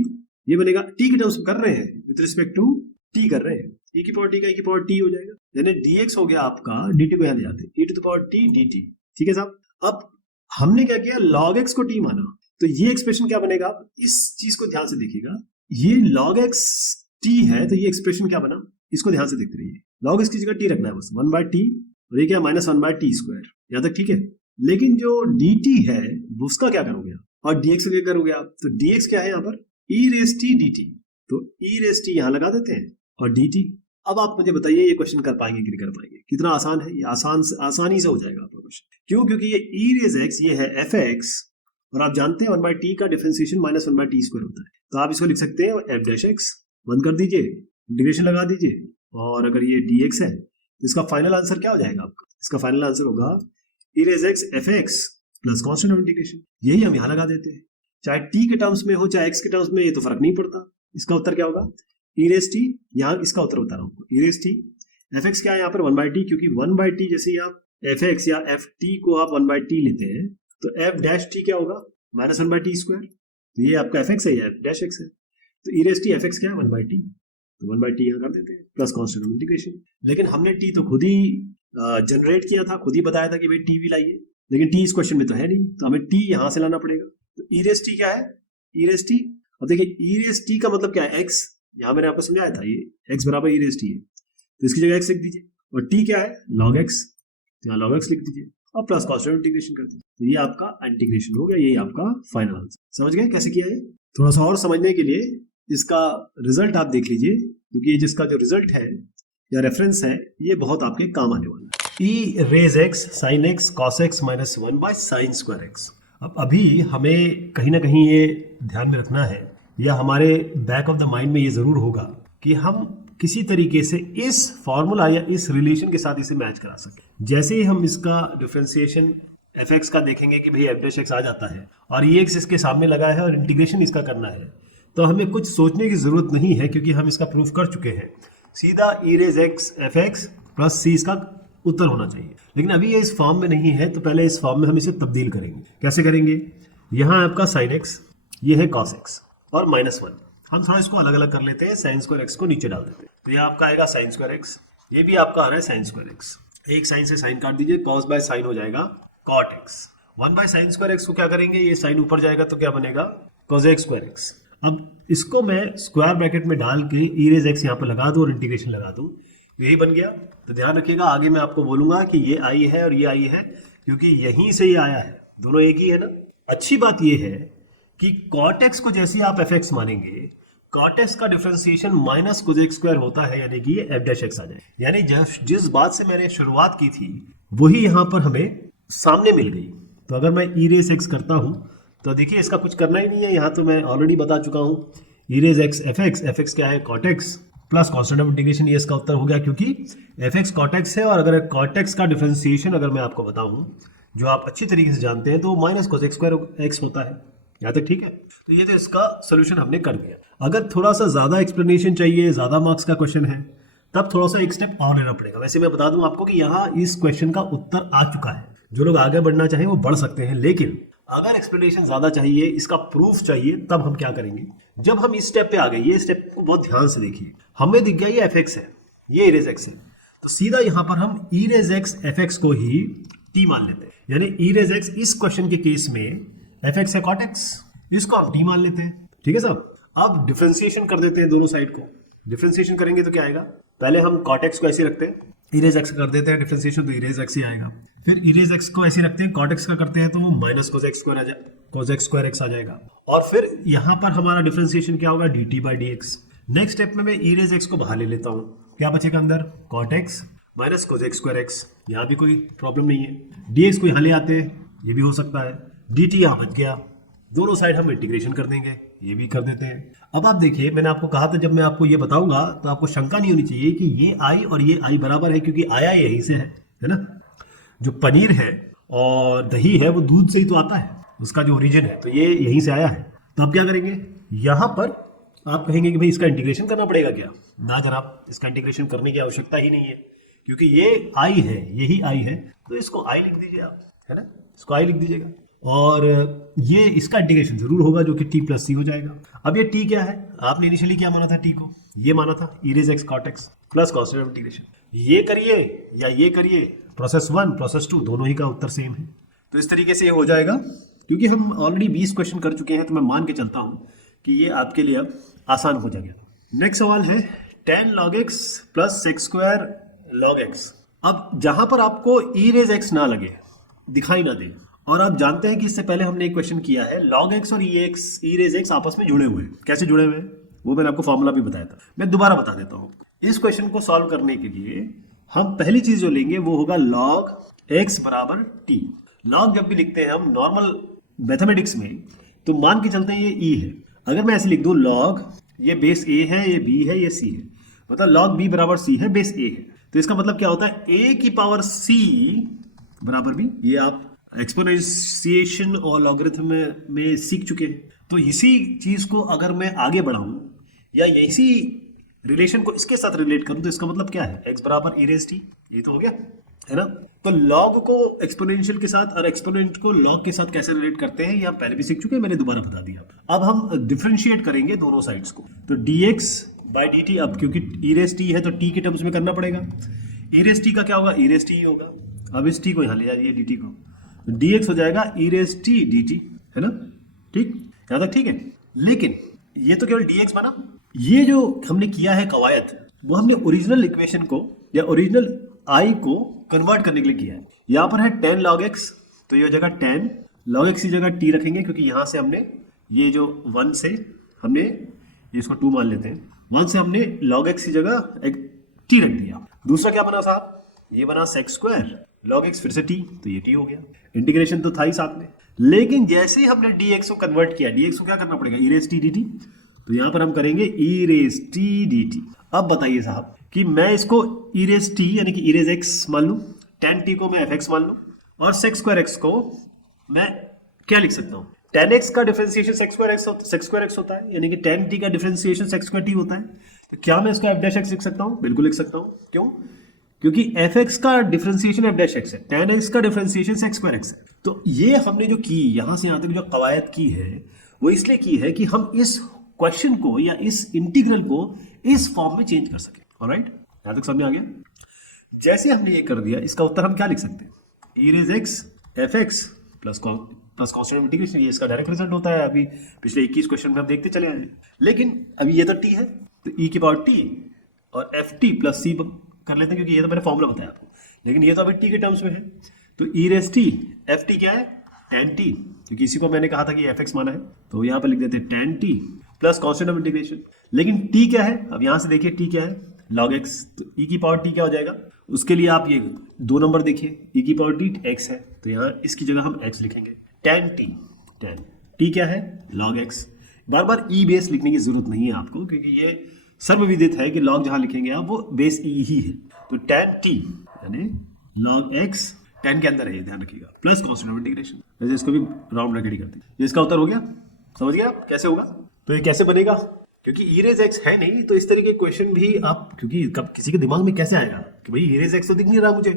ये बनेगा t के टर्म्स में कर रहे हैं, विद रिस्पेक्ट टू t कर रहे हैं, e की पावर t का e की पावर t हो जाएगा, यानी dx हो गया आपका, dt को यहाँ ले जाते हैं, e to the power t dt, ठीक है साहब। अब हमने क्या किया, log x को t माना, तो ये एक्सप्रेशन क्या बनेगा, इस चीज को ध्यान से देखिएगा, ये log x t है, तो ये एक्सप्रेशन क्या बना, इसको ध्यान से देखते रहिए, log x की जगह t रखना है बस, 1/t, और ये क्या माइनस 1/t स्क्वायर, यहाँ तक ठीक है। लेकिन जो dt है उसका क्या करोगे आप, और dx क्या करोगे आप, तो dx क्या है यहाँ पर, e रेज t dt, तो e रेज t यहाँ लगा देते हैं और dt। अब आप मुझे बताइए ये क्वेश्चन कर पाएंगे कि नहीं कर पाएंगे, कितना आसान है, ये आसानी से हो जाएगा आपका क्वेश्चन, क्यों, क्योंकि ये e रेज x, ये है fx, और आप जानते हैं 1/t का डिफरेंशिएशन माइनस 1/t स्क्वायर होता है, तो आप इसको लिख सकते हैं f डैश x, बंद कर दीजिए, इंटीग्रेशन लगा dx, और अगर ये dx है तो इसका फाइनल आंसर क्या हो जाएगा आपका, इसका फाइनल आंसर होगा e raise x fx plus constant of integration, यही हम यहाँ लगा देते हैं, चाहे t के टर्म्स में हो चाहे x के टर्म्स में, ये तो फर्क नहीं पड़ता, इसका उत्तर क्या होगा, e रेज t, यहाँ इसका उत्तर बता रहा हूँ, e रेज t, fx क्या है यहाँ पर 1/t, क्योंकि 1/t जैसे ही आप fx या ft को आप 1/t लेते हैं तो f डैश t क्या होगा, माइनस 1/t स्क्वायर, तो ये आपका एफ एक्स है या एफ डैश एक्स है। तो ई रेस टी एफ एक्स क्या है 1/t, तो 1/t यहाँ कर देते हैं प्लस कांस्टेंट ऑफ इंटीग्रेशन। लेकिन हमने टी तो खुद ही जनरेट किया था, खुद ही बताया था कि भाई टी भी लाइए, लेकिन टी इस क्वेश्चन में तो है नहीं, तो हमें टी यहाँ से लाना पड़ेगा। तो ई रेस टी क्या है, ई रेस टी, और देखिए ई रेस टी का मतलब क्या है एक्स, यहाँ मैंने आपको समझाया था ये एक्स बराबर ई रेस टी है, तो इसकी जगह एक्स लिख दीजिए, और टी क्या है लॉग एक्स, तो यहाँ लॉग एक्स लिख दीजिए और प्लस कांस्टेंट इंटीग्रेशन कर दीजिए। तो ये आपका इंटीग्रेशन हो गया, यही आपका फाइनल आंसर। समझ गए कैसे किया है? थोड़ा सा और समझने के लिए इसका रिजल्ट आप देख लीजिए, क्योंकि ये जिसका जो रिजल्ट है या रेफरेंस है ये बहुत आपके काम आने वाला है। E raise x sine x cos x minus 1 by sine square x. अब अभी हमें कहीं ना कहीं ये ध्यान में रखना है, या हमारे बैक ऑफ द माइंड में ये जरूर होगा कि हम किसी तरीके से इस फॉर्मूला या इस रिलेशन के साथ इसे मैच करा सके। जैसे ही हम इसका डिफरेंशिएशन एफ एक्स का देखेंगे कि भाई एफ डैश एक्स आ जाता है और ये एक्स इसके सामने लगा है और इंटीग्रेशन इसका करना है, तो हमें कुछ सोचने की जरूरत नहीं है, क्योंकि हम इसका प्रूफ कर चुके हैं। सीधा e raise x f x plus C इसका उत्तर होना चाहिए। लेकिन अभी ये इस फॉर्म में नहीं है, तो पहले इस फॉर्म में हम इसे तब्दील करेंगे। कैसे करेंगे? यहाँ आपका साइन एक्स, ये है कॉस एक्स और -1। हम थोड़ा इसको अलग अलग कर लेते हैं, साइन स्क्वायर एक्स को नीचे डाल देते हैं, तो ये आपका आएगा साइन स्क्वायर एक्स, ये भी आपका आ रहा है साइन स्क्वायर एक्स। एक साइन से साइन काट दीजिए, कॉस बाय साइन हो जाएगा cot x. 1 by sine square x को क्या करेंगे, ये साइन ऊपर जाएगा तो क्या बनेगा कोसेक स्क्वायर एक्स। अब इसको मैं स्क्वायर ब्रैकेट में डाल के ई रेज एक्स यहाँ पर लगा दूं और इंटीग्रेशन लगा दूं, यही बन गया। तो ध्यान रखिएगा, आगे मैं आपको बोलूंगा कि ये आई है और ये आई है, क्योंकि यहीं से ये आया है, दोनों एक ही है ना। अच्छी बात ये है कि कॉट एक्स को जैसे आप एफ एक्स मानेंगे, कॉट एक्स का डिफरेंशिएशन माइनस कोसेक स्क्वायर होता है, यानी कि ये एफ डैश एक्स आ जाए। यानी जिस बात से मैंने शुरुआत की थी वही यहाँ पर हमें सामने मिल गई। तो अगर मैं ई रेज एक्स करता हूँ तो देखिए इसका कुछ करना ही नहीं है, यहाँ तो मैं ऑलरेडी बता चुका हूँ। E raise x f x क्या है cot x plus constant of integration, ये इसका उत्तर हो गया, क्योंकि एफ एक्स कॉट एक्स है। और अगर कॉट एक्स का डिफरेंशिएशन अगर मैं आपको बताऊं जो आप अच्छी तरीके से जानते हैं, तो माइनस कोसेक स्क्वायर एक्स होता है। यहाँ तक ठीक है? तो ये तो इसका सोल्यूशन हमने कर दिया। अगर थोड़ा सा ज्यादा एक्सप्लेनेशन चाहिए, ज्यादा मार्क्स का क्वेश्चन है, तब थोड़ा सा एक स्टेप और लेना पड़ेगा। वैसे मैं बता दूं आपको कि यहाँ इस क्वेश्चन का उत्तर आ चुका है। जो लोग आगे बढ़ना चाहें वो बढ़ सकते हैं, लेकिन अगर एक्सप्लेनेशन ज्यादा चाहिए, इसका प्रूफ चाहिए, तब हम क्या करेंगे? जब हम इस स्टेप पे आ गए, ये स्टेप को बहुत ध्यान से देखिए, हमें दिख गया ये एफ एक्स है, ये ई रेज एक्स है, तो सीधा यहाँ पर हम ई रेज एक्स एफ एक्स को ही टी मान लेते हैं। यानी ई रेज एक्स इस क्वेश्चन के केस में एफ एक्स है कॉट एक्स, इसको हम टी मान लेते हैं। ठीक है साहब? अब डिफरेंशिएशन कर देते हैं दोनों साइड को। डिफरेंशिएशन करेंगे तो क्या आएगा? पहले हम कॉट एक्स को ऐसे रखते हैं, इरेज एक्स कर देते हैं डिफरेंशिएशन, तो इरेज एक्स ही आएगा। फिर इरेज एक्स को ऐसे रखते हैं, कॉट एक्स का करते हैं, तो वो माइनस कोसेक स्क्वायर एक्स आ जाएगा। और फिर यहाँ पर हमारा डिफरेंशिएशन क्या होगा? D T by D x. Next step में मैं इरेज एक्स को बाहर ले लेता हूँ, क्या बचेगा अंदर? Cot x minus cosec square x. यहाँ भी कोई प्रॉब्लम नहीं है। डी एक्स को यहाँ ले आते हैं, ये भी हो सकता है। डी टी यहाँ बच गया, दोनों साइड हम इंटीग्रेशन कर देंगे, ये भी कर देते हैं। अब आप देखिए, मैंने आपको कहा था जब मैं आपको ये बताऊंगा तो आपको शंका नहीं होनी चाहिए कि ये आई और ये आई बराबर है, क्योंकि आया यहीं से है ना। जो पनीर है और दही है वो दूध से ही तो आता है, उसका जो ओरिजिन है, तो ये यहीं से आया है। तो आप क्या करेंगे? यहाँ पर आप कहेंगे कि भाई इसका इंटीग्रेशन करना पड़ेगा क्या? ना जनाब, इसका इंटीग्रेशन करने की आवश्यकता ही नहीं है, क्योंकि ये आई है, यही आई है, तो इसको आई लिख दीजिए आप, है ना, इसको आई लिख दीजिएगा। और ये इसका इंटीग्रेशन जरूर होगा, जो कि टी प्लस सी हो जाएगा। अब ये टी क्या है? आपने इनिशियली क्या माना था? टी को ये माना था e raise x cot x plus constant of integration. ये करिए या ये करिए, प्रोसेस 1 प्रोसेस 2 दोनों ही का उत्तर सेम है। तो इस तरीके से ये हो जाएगा। क्योंकि हम ऑलरेडी 20 क्वेश्चन कर चुके हैं, तो मैं मान के चलता हूँ कि ये आपके लिए अब आसान हो जाएगा। नेक्स्ट सवाल है tan log x plus sec square log x। अब जहां पर आपको ई रेज एक्स ना लगे, दिखाई ना दे, और आप जानते हैं कि इससे पहले हमने एक क्वेश्चन किया है, log x और ई रेज एक्स आपस में जुड़े हुए हैं। कैसे जुड़े हुए हैं वो मैंने आपको फॉर्मूला भी बताया था, मैं दोबारा बता देता हूँ। इस क्वेश्चन को सॉल्व करने के लिए हम पहली चीज जो लेंगे वो होगा log x बराबर t। log जब भी लिखते हैं हम नॉर्मल मैथमेटिक्स में, तो मान के चलते हैं ये e है। अगर मैं ऐसे लिख दूं log, ये बेस a है, ये b है, ये c है, मतलब log b बराबर c है, बेस a है, तो इसका मतलब क्या होता है? a की पावर c बराबर b। ये आप एक्सपोनेंशिएशन और लॉगरिथम में सीख चुके हैं। तो इसी चीज को अगर मैं आगे बढ़ाऊं या इसी रिलेशन को इसके साथ रिलेट करूं, तो इसका मतलब क्या है? x बराबर ई रेज टी, ये तो हो गया। है ना। तो लॉग को एक्सपोनेंशियल के साथ और एक्सपोनेंट को लॉग के साथ कैसे रिलेट करते हैं ये हम पहले भी सीख चुके हैं, मैंने दोबारा बता दिया। अब हम डिफरेंशिएट करेंगे दोनों साइड्स को। तो dx बाई dt, अब क्योंकि e रेस t है तो t के टर्म्स में करना पड़ेगा। e रेस t का क्या होगा, e रेस t ही होगा। अब इस t को यहां ले जाइए dt को, तो dx हो जाएगा e रेस t dt, है ना। ठीक, यहां तक ठीक है। लेकिन ये तो केवल dx बना, ये जो हमने किया है कवायद वो हमने ओरिजिनल इक्वेशन को या ओरिजिनल i को कन्वर्ट करने के लिए किया है। यहां पर है tan log x, तो ये हो जाएगा tan log x की जगह t रखेंगे, क्योंकि यहां से हमने ये जो 1 से हमने इसको 2 मान लेते हैं, 1 से हमने log x की जगह एक t रख दिया। दूसरा क्या बना साहब, ये बना sec स्क्वायर log x फिर से t, तो ये t हो गया। इंटीग्रेशन तो था ही साथ में, लेकिन जैसे ही हमने dx को कन्वर्ट किया, dx को क्या करना पड़ेगा, e रेस t dt, तो यहां पर हम करेंगे e रेस t dt। अब बताइए साहब कि मैं इसको e रेस t यानी कि e रेस x मान लूं, tan t को मैं fx मान लूं, और sec स्क्वायर x को मैं क्या लिख सकता हूं, tan x का डिफरेंशिएशन sec स्क्वायर x होता है, यानी कि tan t का डिफरेंशिएशन sec स्क्वायर t होता है। तो क्या मैं इसको f डैश x लिख सकता हूं, बिल्कुल लिख सकता हूं। क्यों, क्योंकि fx का डिफरेंशिएशन f डैश x है, tan x का डिफरेंशिएशन sec स्क्वायर x है। तो ये हमने जो की, यहां से यहां तक जो कवायद की है वो इसलिए की है कि हम इस क्वेश्चन को या इस इंटीग्रल को इस फॉर्म में चेंज कर सके। ऑलराइट, यहां तक समझ में आ गया। जैसे हमने ये कर दिया, इसका उत्तर हम क्या लिख सकते हैं, e raise x fx plus constant integration, ये इसका डायरेक्ट रिजल्ट होता है। अभी पिछले 21 क्वेश्चन में हम देखते चले आए, लेकिन अभी ये तो t है, तो e की पावर t और ft प्लस c कर लेते हैं, क्योंकि ये तो मैंने फॉर्मूला बताया आपको, लेकिन ये तो अभी t के टर्म्स में है। तो e रेस t ft क्या है, tan t, क्योंकि इसी को मैंने कहा था कि fx माना है, तो यहाँ पर लिख देते हैं tan t plus constant of integration. लेकिन t क्या है, अब यहाँ से देखिए t क्या है, log x, तो e की पावर t क्या हो जाएगा, उसके लिए आप ये 2 नंबर देखिए, e की पावर t x है, तो यहाँ इसकी जगह हम x लिखेंगे, tan t क्या है, log x। बार बार e बेस लिखने की जरूरत नहीं है आपको, क्योंकि ये सर्वविदित है कि log जहां लिखेंगे आप वो बेस e ही है। तो tan t यानी log x, tan के अंदर है, ध्यान रखिएगा, प्लस कांस्टेंट ऑफ इंटीग्रेशन। वैसे इसको भी राउंड ब्रैकेट ही करते हैं। इसका उत्तर हो गया, समझ गया आप कैसे होगा। तो ये कैसे बनेगा, क्योंकि e रेज x है नहीं, तो इस तरीके के क्वेश्चन भी आप, क्योंकि कब किसी के दिमाग में कैसे आएगा कि भाई e रेज x तो दिख नहीं रहा मुझे,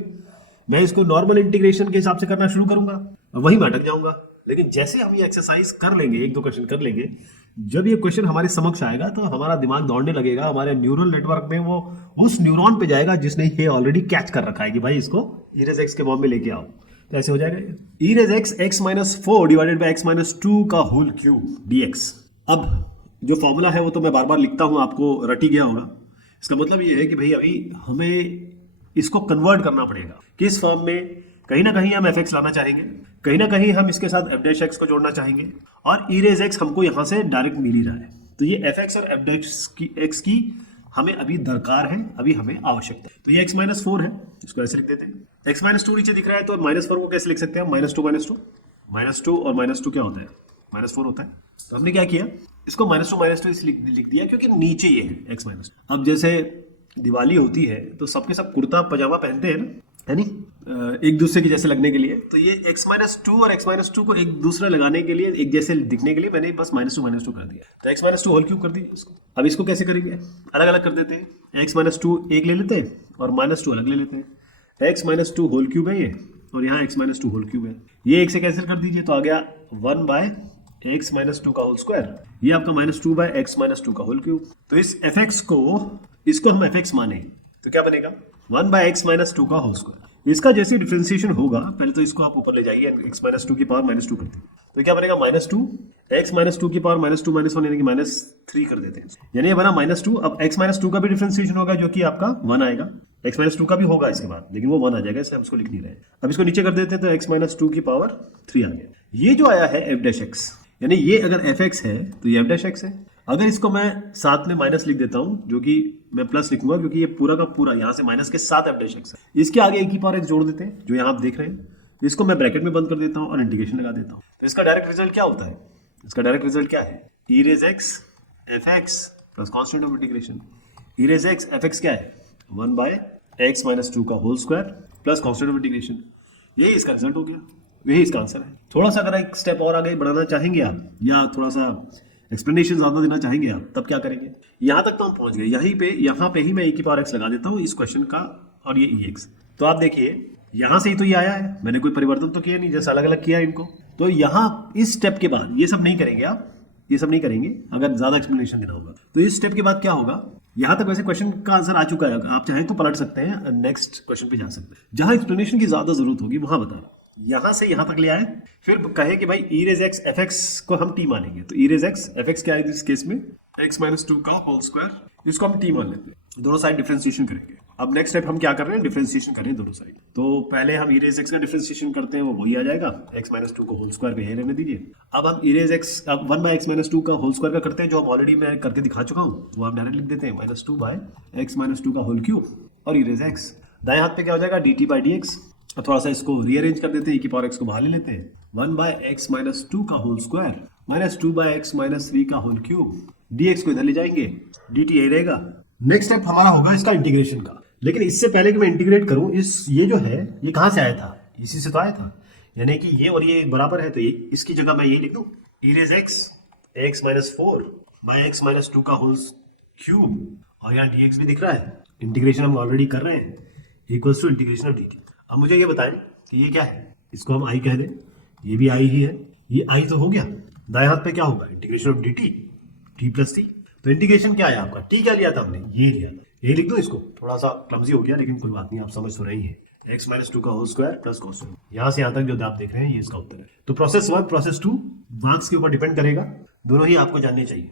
मैं इसको नॉर्मल इंटीग्रेशन के हिसाब से करना शुरू करूंगा और वहीं मैं अटक जाऊंगा। लेकिन जैसे हम ये एक्सरसाइज कर लेंगे, 1-2 क्वेश्चन कर लेंगे, जब ये क्वेश्चन हमारे समक्ष आएगा तो हमारा दिमाग दौड़ने लगेगा, हमारे न्यूरल नेटवर्क में वो उस न्यूरॉन पे जाएगा जिसने ये ऑलरेडी कैच कर रखा है कि भाई इसको e रेज x के फॉर्म में लेके आओ। तो ऐसे हो जाएगा e raise x -4 divided by x -2 का होल क्यूब dx। अब जो फॉर्मूला है वो तो मैं बार बार लिखता हूं, आपको रट ही गया होगा। इसका मतलब ये है कि भाई अभी हमें इसको कन्वर्ट करना पड़ेगा किस फॉर्म में, कहीं ना कहीं हम fx लाना चाहेंगे, कहीं ना कहीं हम इसके साथ f डैश x को जोड़ना चाहेंगे, और e रेज x हमको यहां से डायरेक्ट मिल ही रहा है। तो ये fx और f डैश x की हमें अभी दरकार है, अभी हमें आवश्यकता है। तो ये x -4 है, इसको ऐसे लिख देते हैं। x -2 नीचे दिख रहा है, तो -4 को कैसे लिख सकते हैं, -2 और -2 क्या होता है, -4 होता है। तो हमने क्या किया, इसको -2 इसलिए लिख दिया क्योंकि नीचे ये है x -2। अब जैसे दिवाली होती है तो सबके सब कुर्ता पजामा पहनते हैं ना, है नी, एक दूसरे के जैसे लगने के लिए। तो ये x -2 और x -2 को एक दूसरे लगाने के लिए, एक जैसे दिखने के लिए मैंने बस -2 कर दिया। तो x -2 होल क्यूब कर दिया इसको। अब इसको कैसे करेंगे, अलग अलग कर देते हैं। x -2 एक ले लेते हैं और -2 अलग ले लेते हैं। x -2 होल क्यूब है ये, और यहाँ x -2 होल क्यूब है, ये एक से कैंसिल कर दीजिए, तो आ गया 1/x -2 का होल स्क्वायर, ये आपका -2/x -2 का होल क्यूब। तो इस fx को, इसको हम fx माने तो क्या बनेगा, 1/x -2 का होल स्क्वायर। इसका जैसे डिफरेंशिएशन होगा, पहले तो इसको आप ऊपर ले जाइए, x -2 की पावर -2 करते हैं, तो क्या बनेगा -2, x -2 की पावर -2 -1 यानी कि -3 कर देते हैं, यानी ये बना -2। अब x -2 का भी डिफरेंशिएशन होगा जो कि आपका 1 आएगा, x -2 का भी होगा इसके बाद, लेकिन वो 1 आ जाएगा, इसलिए हम इसको लिख नहीं रहे। अब इसको नीचे कर देते हैं, तो x -2 की पावर 3 आ गया। ये जो आया है f डैश x, यानी ये अगर fx है तो ये f डैश x है। अगर इसको मैं साथ में माइनस लिख देता हूं, जो कि मैं प्लस लिखूंगा क्योंकि ये पूरा का पूरा यहां से माइनस के साथ f डैश x है, इसके आगे एक की पावर x जोड़ देते हैं, जो यहां आप देख रहे हैं। इसको मैं ब्रैकेट में बंद कर देता हूं और इंटीग्रेशन लगा देता हूं। तो इसका डायरेक्ट रिजल्ट क्या होता है, इसका डायरेक्ट रिजल्ट क्या है, e raise x fx plus constant of integration. e raise x fx क्या है, 1/x -2 का whole square plus constant of integration. यही इसका रिजल्ट हो गया, यही इसका आंसर है। थोड़ा सा अगर एक स्टेप और आगे बढ़ाना चाहेंगे आप, या थोड़ा सा एक्सप्लेनेशन ज्यादा देना चाहेंगे आप, तब क्या करेंगे, यहां तक तो हम पहुंच गए, यहाँ पे ही मैं e की पावर x लगा देता हूं इस क्वेश्चन का, और ये ex। तो आप देखिए यहां से ही तो ये आया है, मैंने कोई परिवर्तन तो किया नहीं, जैसे अलग अलग किया है इनको। तो यहाँ इस स्टेप के बाद ये सब नहीं करेंगे आप, ये सब नहीं करेंगे अगर ज्यादा एक्सप्लेनेशन देना होगा। तो इस स्टेप के बाद क्या होगा, यहां तक वैसे क्वेश्चन का आंसर आ चुका है, आप चाहें तो पलट सकते हैं, नेक्स्ट क्वेश्चन पे जा सकते हैं। जहां एक्सप्लेनेशन की ज्यादा जरूरत होगी वहां बताना। यहां से यहां तक ले आए, फिर कहे कि भाई ई रेज एक्स एफ एक्स को हम टी मानेंगे, तो e raise x f x क्या है इस केस में, x माइनस 2 का होल स्क्वायर, इसको हम टी मान लेते हैं, दोनों साइड डिफरेंशिएशन करेंगे। अब नेक्स्ट स्टेप हम क्या कर रहे हैं, डिफरेंशिएशन करें दोनों साइड। तो पहले हम ई रेज एक्स का डिफरेंशिएशन करते हैं, वो वही आ जाएगा, x माइनस 2 को होल स्क्वायर पे रहने दीजिए। अब हम ई रेज एक्स, अब 1 बाय एक्स माइनस 2 का होल स्क्वायर का करते हैं, जो हम ऑलरेडी मैं करके दिखा चुका हूँ, वो आप डायरेक्ट लिख देते हैं, माइनस 2 बाय एक्स माइनस 2 का होल क्यूब और ई रेज एक्स। दाएं हाथ पे क्या हो जाएगा, D T by D x, और थोड़ा सा इसको रीअरेंज कर देते हैं, e की पावर x को बाहर ले लेते हैं, 1 बाय एक्स माइनस 2 का whole square minus 2 by x minus 3 का होल क्यूब, dx को इधर ले जाएंगे, dt यही रहेगा। नेक्स्ट स्टेप हमारा होगा इसका इंटीग्रेशन का, लेकिन इससे पहले कि मैं इंटीग्रेट करूं, इस ये जो है ये कहां से आया था, इसी से तो आया था, यानी कि ये और ये बराबर है, तो ये इसकी जगह मैं ये लिख दूं, e raise x minus 4 by x minus 2 का होल क्यूब, और यहाँ dx भी दिख रहा है, इंटीग्रेशन हम ऑलरेडी कर रहे हैं, equals to integration of dt। अब मुझे ये बताएं कि ये क्या है, इसको हम i कह दें, ये भी i ही है, ये i तो हो गया। दाएं हाथ पे क्या होगा, integration of dt t plus t। तो इंटीग्रेशन क्या है आपका, t क्या लिया था हमने, ये लिया, ये लिख दो इसको, थोड़ा सा क्लमजी हो गया लेकिन कोई बात नहीं, आप समझ तो रही है, x माइनस 2 का होल स्क्वायर प्लस कोस, यहाँ से यहाँ तक जो आप देख रहे हैं ये इसका उत्तर है। तो प्रोसेस 1 प्रोसेस 2 मार्क्स के ऊपर डिपेंड करेगा, दोनों ही आपको जानने चाहिए।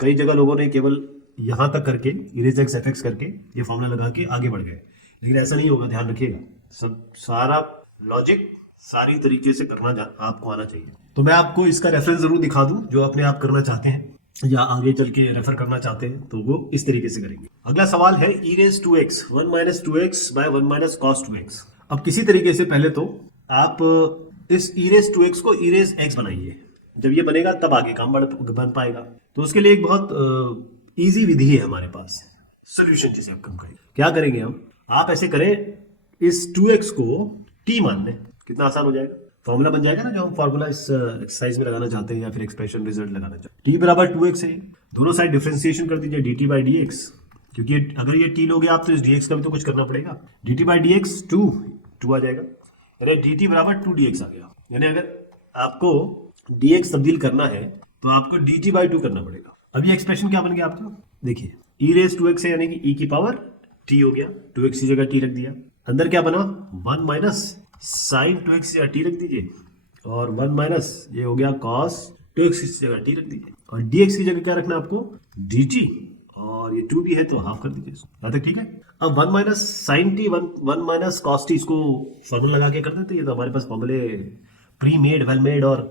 कई जगह लोगों ने केवल यहाँ तक करके इरेज एक्स एफ एक्स करके ये फॉर्मूला लगा के आगे बढ़ गए, लेकिन ऐसा नहीं होगा, ध्यान रखिएगा, सब सारा लॉजिक सारी तरीके से करना आपको आना चाहिए। तो मैं आपको इसका रेफरेंस जरूर दिखा दूं, जो अपने आप करना चाहते हैं या आगे चल के रेफर करना चाहते हैं तो वो इस तरीके से करेंगे। अगला सवाल है e raise 2x 1 minus 2x by 1 minus cos 2x। अब किसी तरीके से पहले तो आप इस ई रेज 2x को ई रेज x बनाइए, जब ये बनेगा तब आगे काम बन पाएगा। तो उसके लिए एक बहुत इजी विधि है हमारे पास, सोल्यूशन जिसे आप कम करें। क्या करेंगे हम, आप ऐसे करें, इस 2x को t मान लें, कितना आसान हो जाएगा, फॉर्मूला बन जाएगा ना जो हम फॉर्मूला इस एक्सरसाइज में लगाना चाहते हैं या फिर एक्सप्रेशन रिजल्ट लगाना चाहते हैं। t बराबर 2x है, दोनों साइड डिफरेंशिएशन कर दीजिए dt बाई dx, क्योंकि अगर ये t लोगे आप तो इस dx का भी तो कुछ करना पड़ेगा, dt बाई dx 2 आ जाएगा, यानी dt बराबर 2dx आ गया। यानी अगर आपको dx तब्दील करना है तो आपको dt बाई 2 करना पड़ेगा। अब ये एक्सप्रेशन क्या बन गया आपको, देखिए e रेज 2x है, यानी कि e की पावर t हो गया, 2x की जगह t रख दिया, अंदर क्या बना 1 माइनस साइन 2x या t रख दीजिए, और 1 माइनस ये हो गया cos 2x की जगह t रख दीजिए, और dx की जगह क्या रखना आपको dt, और ये 2 भी है तो हाफ कर दीजिए इसको, यहाँ तक ठीक है। अब 1 minus sine t 1 minus cos t, इसको फॉर्मूला लगा के कर देते, ये तो हमारे पास फॉर्मूले प्री मेड वेल मेड और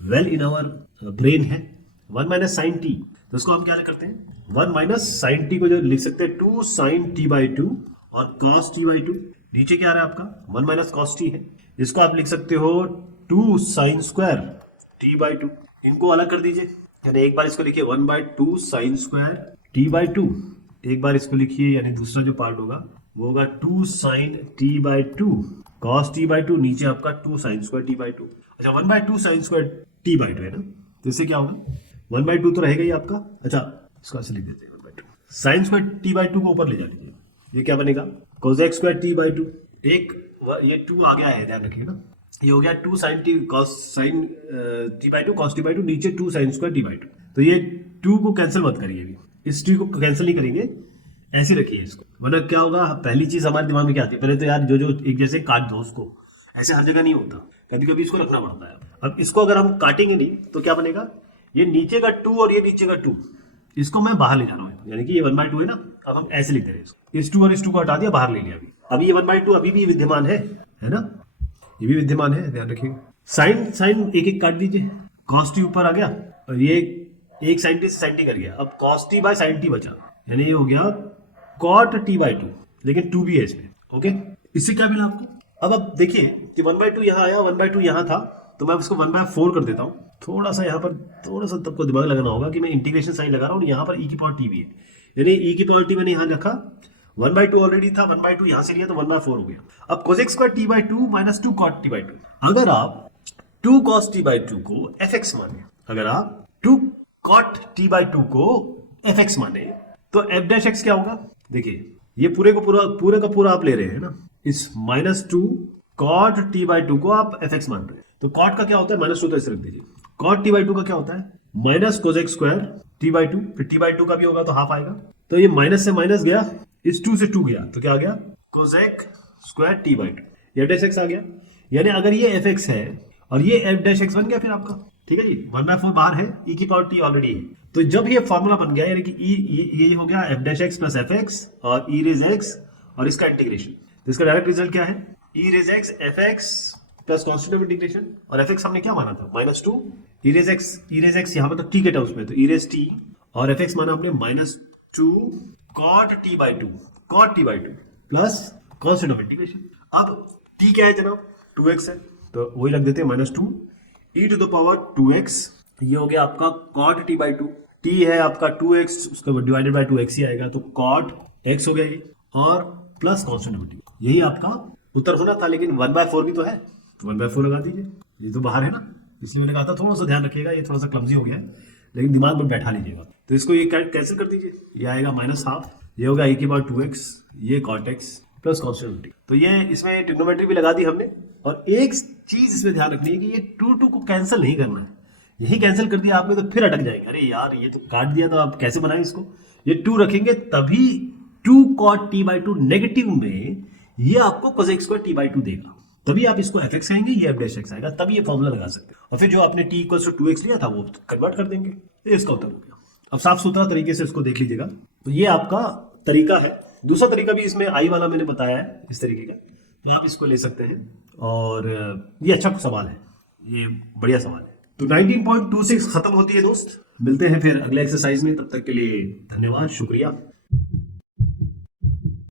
वेल इन आवर ब्रेन है। 1 माइनस साइन टी, तो इसको हम क्या करते हैं, 1 माइनस साइन टी को जो लिख सकते हैं 2 साइन टी बाई 2 और कॉस टी बाई 2, नीचे क्या आ रहा है आपका 1 माइनस कॉस टी है, इसको आप लिख सकते हो 2 साइन स्क्वायर टी बाई 2, इनको अलग कर दीजिए, यानी एक बार इसको लिखिए 1 by 2 sine square t by 2, एक बार इसको लिखिए, यानी दूसरा जो पार्ट होगा वो होगा 2 sine t by 2 cos t by 2, नीचे आपका 2 साइन स्क्वायर टी बाई 2। अच्छा 1 by 2 sine square t by 2 है ना, तो इससे क्या होगा 1 बाई 2 तो रहेगा ही आपका। अच्छा इसको ऐसे लिख देते हैं 1 by 2 sine square t by 2 को ऊपर ले जा लीजिए, ये क्या बनेगा कोसेक स्क्वायर टी बाई 2, एक ये 2 आ गया है, ध्यान रखिएगा, ये हो गया 2 sine t cos sine t by 2 cos t by 2, नीचे 2 साइन स्क्वायर टी बाई 2, तो ये 2 को कैंसिल मत करिए, अभी इस 2 को कैंसिल नहीं करेंगे, ऐसे रखिए इसको, वरना क्या होगा, पहली चीज हमारे दिमाग में क्या आती है, पहले तो यार जो एक जैसे काट दो उसको, ऐसे हर जगह नहीं होता, कभी कभी इसको रखना पड़ता है। अब इसको अगर हम काटेंगे नहीं तो क्या बनेगा, ये नीचे का 2 और ये नीचे का 2, इसको मैं बाहर ले जा रहा हूँ, यानी कि ये 1 बाई 2 है ना, अब हम ऐसे लिख दे रहे हैं इसको, इस 2 और इस 2 को हटा दिया, बाहर ले लिया, अभी ये 1 बाई 2 अभी भी विद्यमान है ना, ये भी विद्यमान है, ध्यान रखिए। साइन साइन एक एक काट दीजिए, कॉस टी ऊपर आ गया और ये एक साइन टी से साइन टी कर गया, अब cos T by sine T बचा, यानी ये हो गया कॉट टी बाई 2, लेकिन 2 भी है इसमें, ओके। इससे क्या मिला आपको, अब देखिए कि 1 बाई 2 यहाँ आया, 1 बाई 2 यहाँ था, तो मैं उसको 1 बाय 4 कर देता हूँ। थोड़ा सा यहाँ पर थोड़ा सा तब को दिमाग लगाना होगा कि मैं इंटीग्रेशन साइन लगा रहा हूँ, यहाँ पर ई की पावर टी भी है, यानी ई की पावर टी मैंने यहाँ रखा, 1 बाई 2 ऑलरेडी था, 1 बाई 2 यहाँ से लिया तो 1 बाय 4 हो गया। अब cosec square t by 2 minus 2 cot t by 2, अगर आप 2 कॉस टी बाई 2 को एफ एक्स माने, अगर आप 2 कॉट टी बाई 2 को एफ एक्स माने, तो एफ डैश एक्स क्या होगा, देखिए ये पूरे का पूरा आप ले रहे हैं ना, इस minus 2 cot t by two को आप एफ एक्स मान रहे हैं, तो कॉट का क्या होता है -2, तो ऐसे रख दीजिए। कॉट टी बाई टू का क्या होता है minus Kozak square t by to, फिर टी बाई टू का भी होगा तो हाफ आएगा, तो ये माइनस से माइनस गया, इस 2 से 2 गया, तो क्या आ गया Kozak square t by to, ये एफ एक्स आ गया। यानी अगर ये एफ एक्स है और ये एफ डैश एक्स बन गया फिर आपका, ठीक है जी, 1/4 बाहर है, e की पावर t ऑलरेडी है, तो जब ये फॉर्मूला बन गया यानी कि ये हो गया F dash x plus F x और ई रेज एक्स और इसका इंटीग्रेशन, तो इसका डायरेक्ट रिजल्ट क्या है e raise x f x plus constant of integration, और एफ एक्स हमने क्या माना था -2, ई रेज एक्स यहाँ पर तो t के टर्म्स में, तो ई रेज टी, और एफ एक्स माना हमने -2 cot t by two, cot t by two plus constant of integration. अब t क्या है जनाब 2x है, तो वही रख देते हैं -2 e to the power 2x, ये हो गया आपका cot t बाई 2, t है आपका 2x, उसका डिवाइडेड बाय 2x ही आएगा, तो cot x हो गया ये, और प्लस कॉन्स्टेंट ऑफ इंटीग्रेशन, यही आपका उत्तर होना था, लेकिन 1/4 भी तो है, तो 1/4 लगा दीजिए, ये तो बाहर है ना, इसलिए मैंने कहा था थोड़ा सा ध्यान रखिएगा, ये थोड़ा सा क्लमजी हो गया है, लेकिन दिमाग में बैठा लीजिएगा। तो इसको ये कैंसिल कर दीजिए, ये आएगा -1/2, ये होगा e की पावर 2x, ये cot x प्लस कॉन्स्टेंट, तो ये इसमें ट्रिग्नोमेट्री भी लगा दी हमने। और एक चीज इसमें ध्यान रखनी है कि ये 2 को कैंसिल नहीं करना है, यही कैंसिल कर दिया आपने तो फिर अटक जाएगा, अरे यार ये तो काट दिया, तो आप कैसे बनाएं इसको, ये 2 रखेंगे तभी 2 cot t बाई 2 नेगेटिव में ये आपको cosec स्क्वायर t बाई 2 देगा, तभी आप इसको एफ एक्स कहेंगे, ये एफ डैश एक्स आएगा, तभी ये फॉर्मूला लगा सकते हैं, और फिर जो आपने t इक्वल टू 2x लिया था वो कन्वर्ट कर देंगे, ये इसका उत्तर हो गया। अब साफ सुथरा तरीके से इसको देख लीजिएगा, तो ये आपका तरीका है। दूसरा तरीका भी इसमें आई वाला मैंने बताया है इस तरीके का, तो आप इसको ले सकते हैं, और ये अच्छा सवाल है, ये बढ़िया सवाल है। तो 19.26 खत्म होती है दोस्त, मिलते हैं फिर अगले एक्सरसाइज में, तब तक के लिए धन्यवाद, शुक्रिया।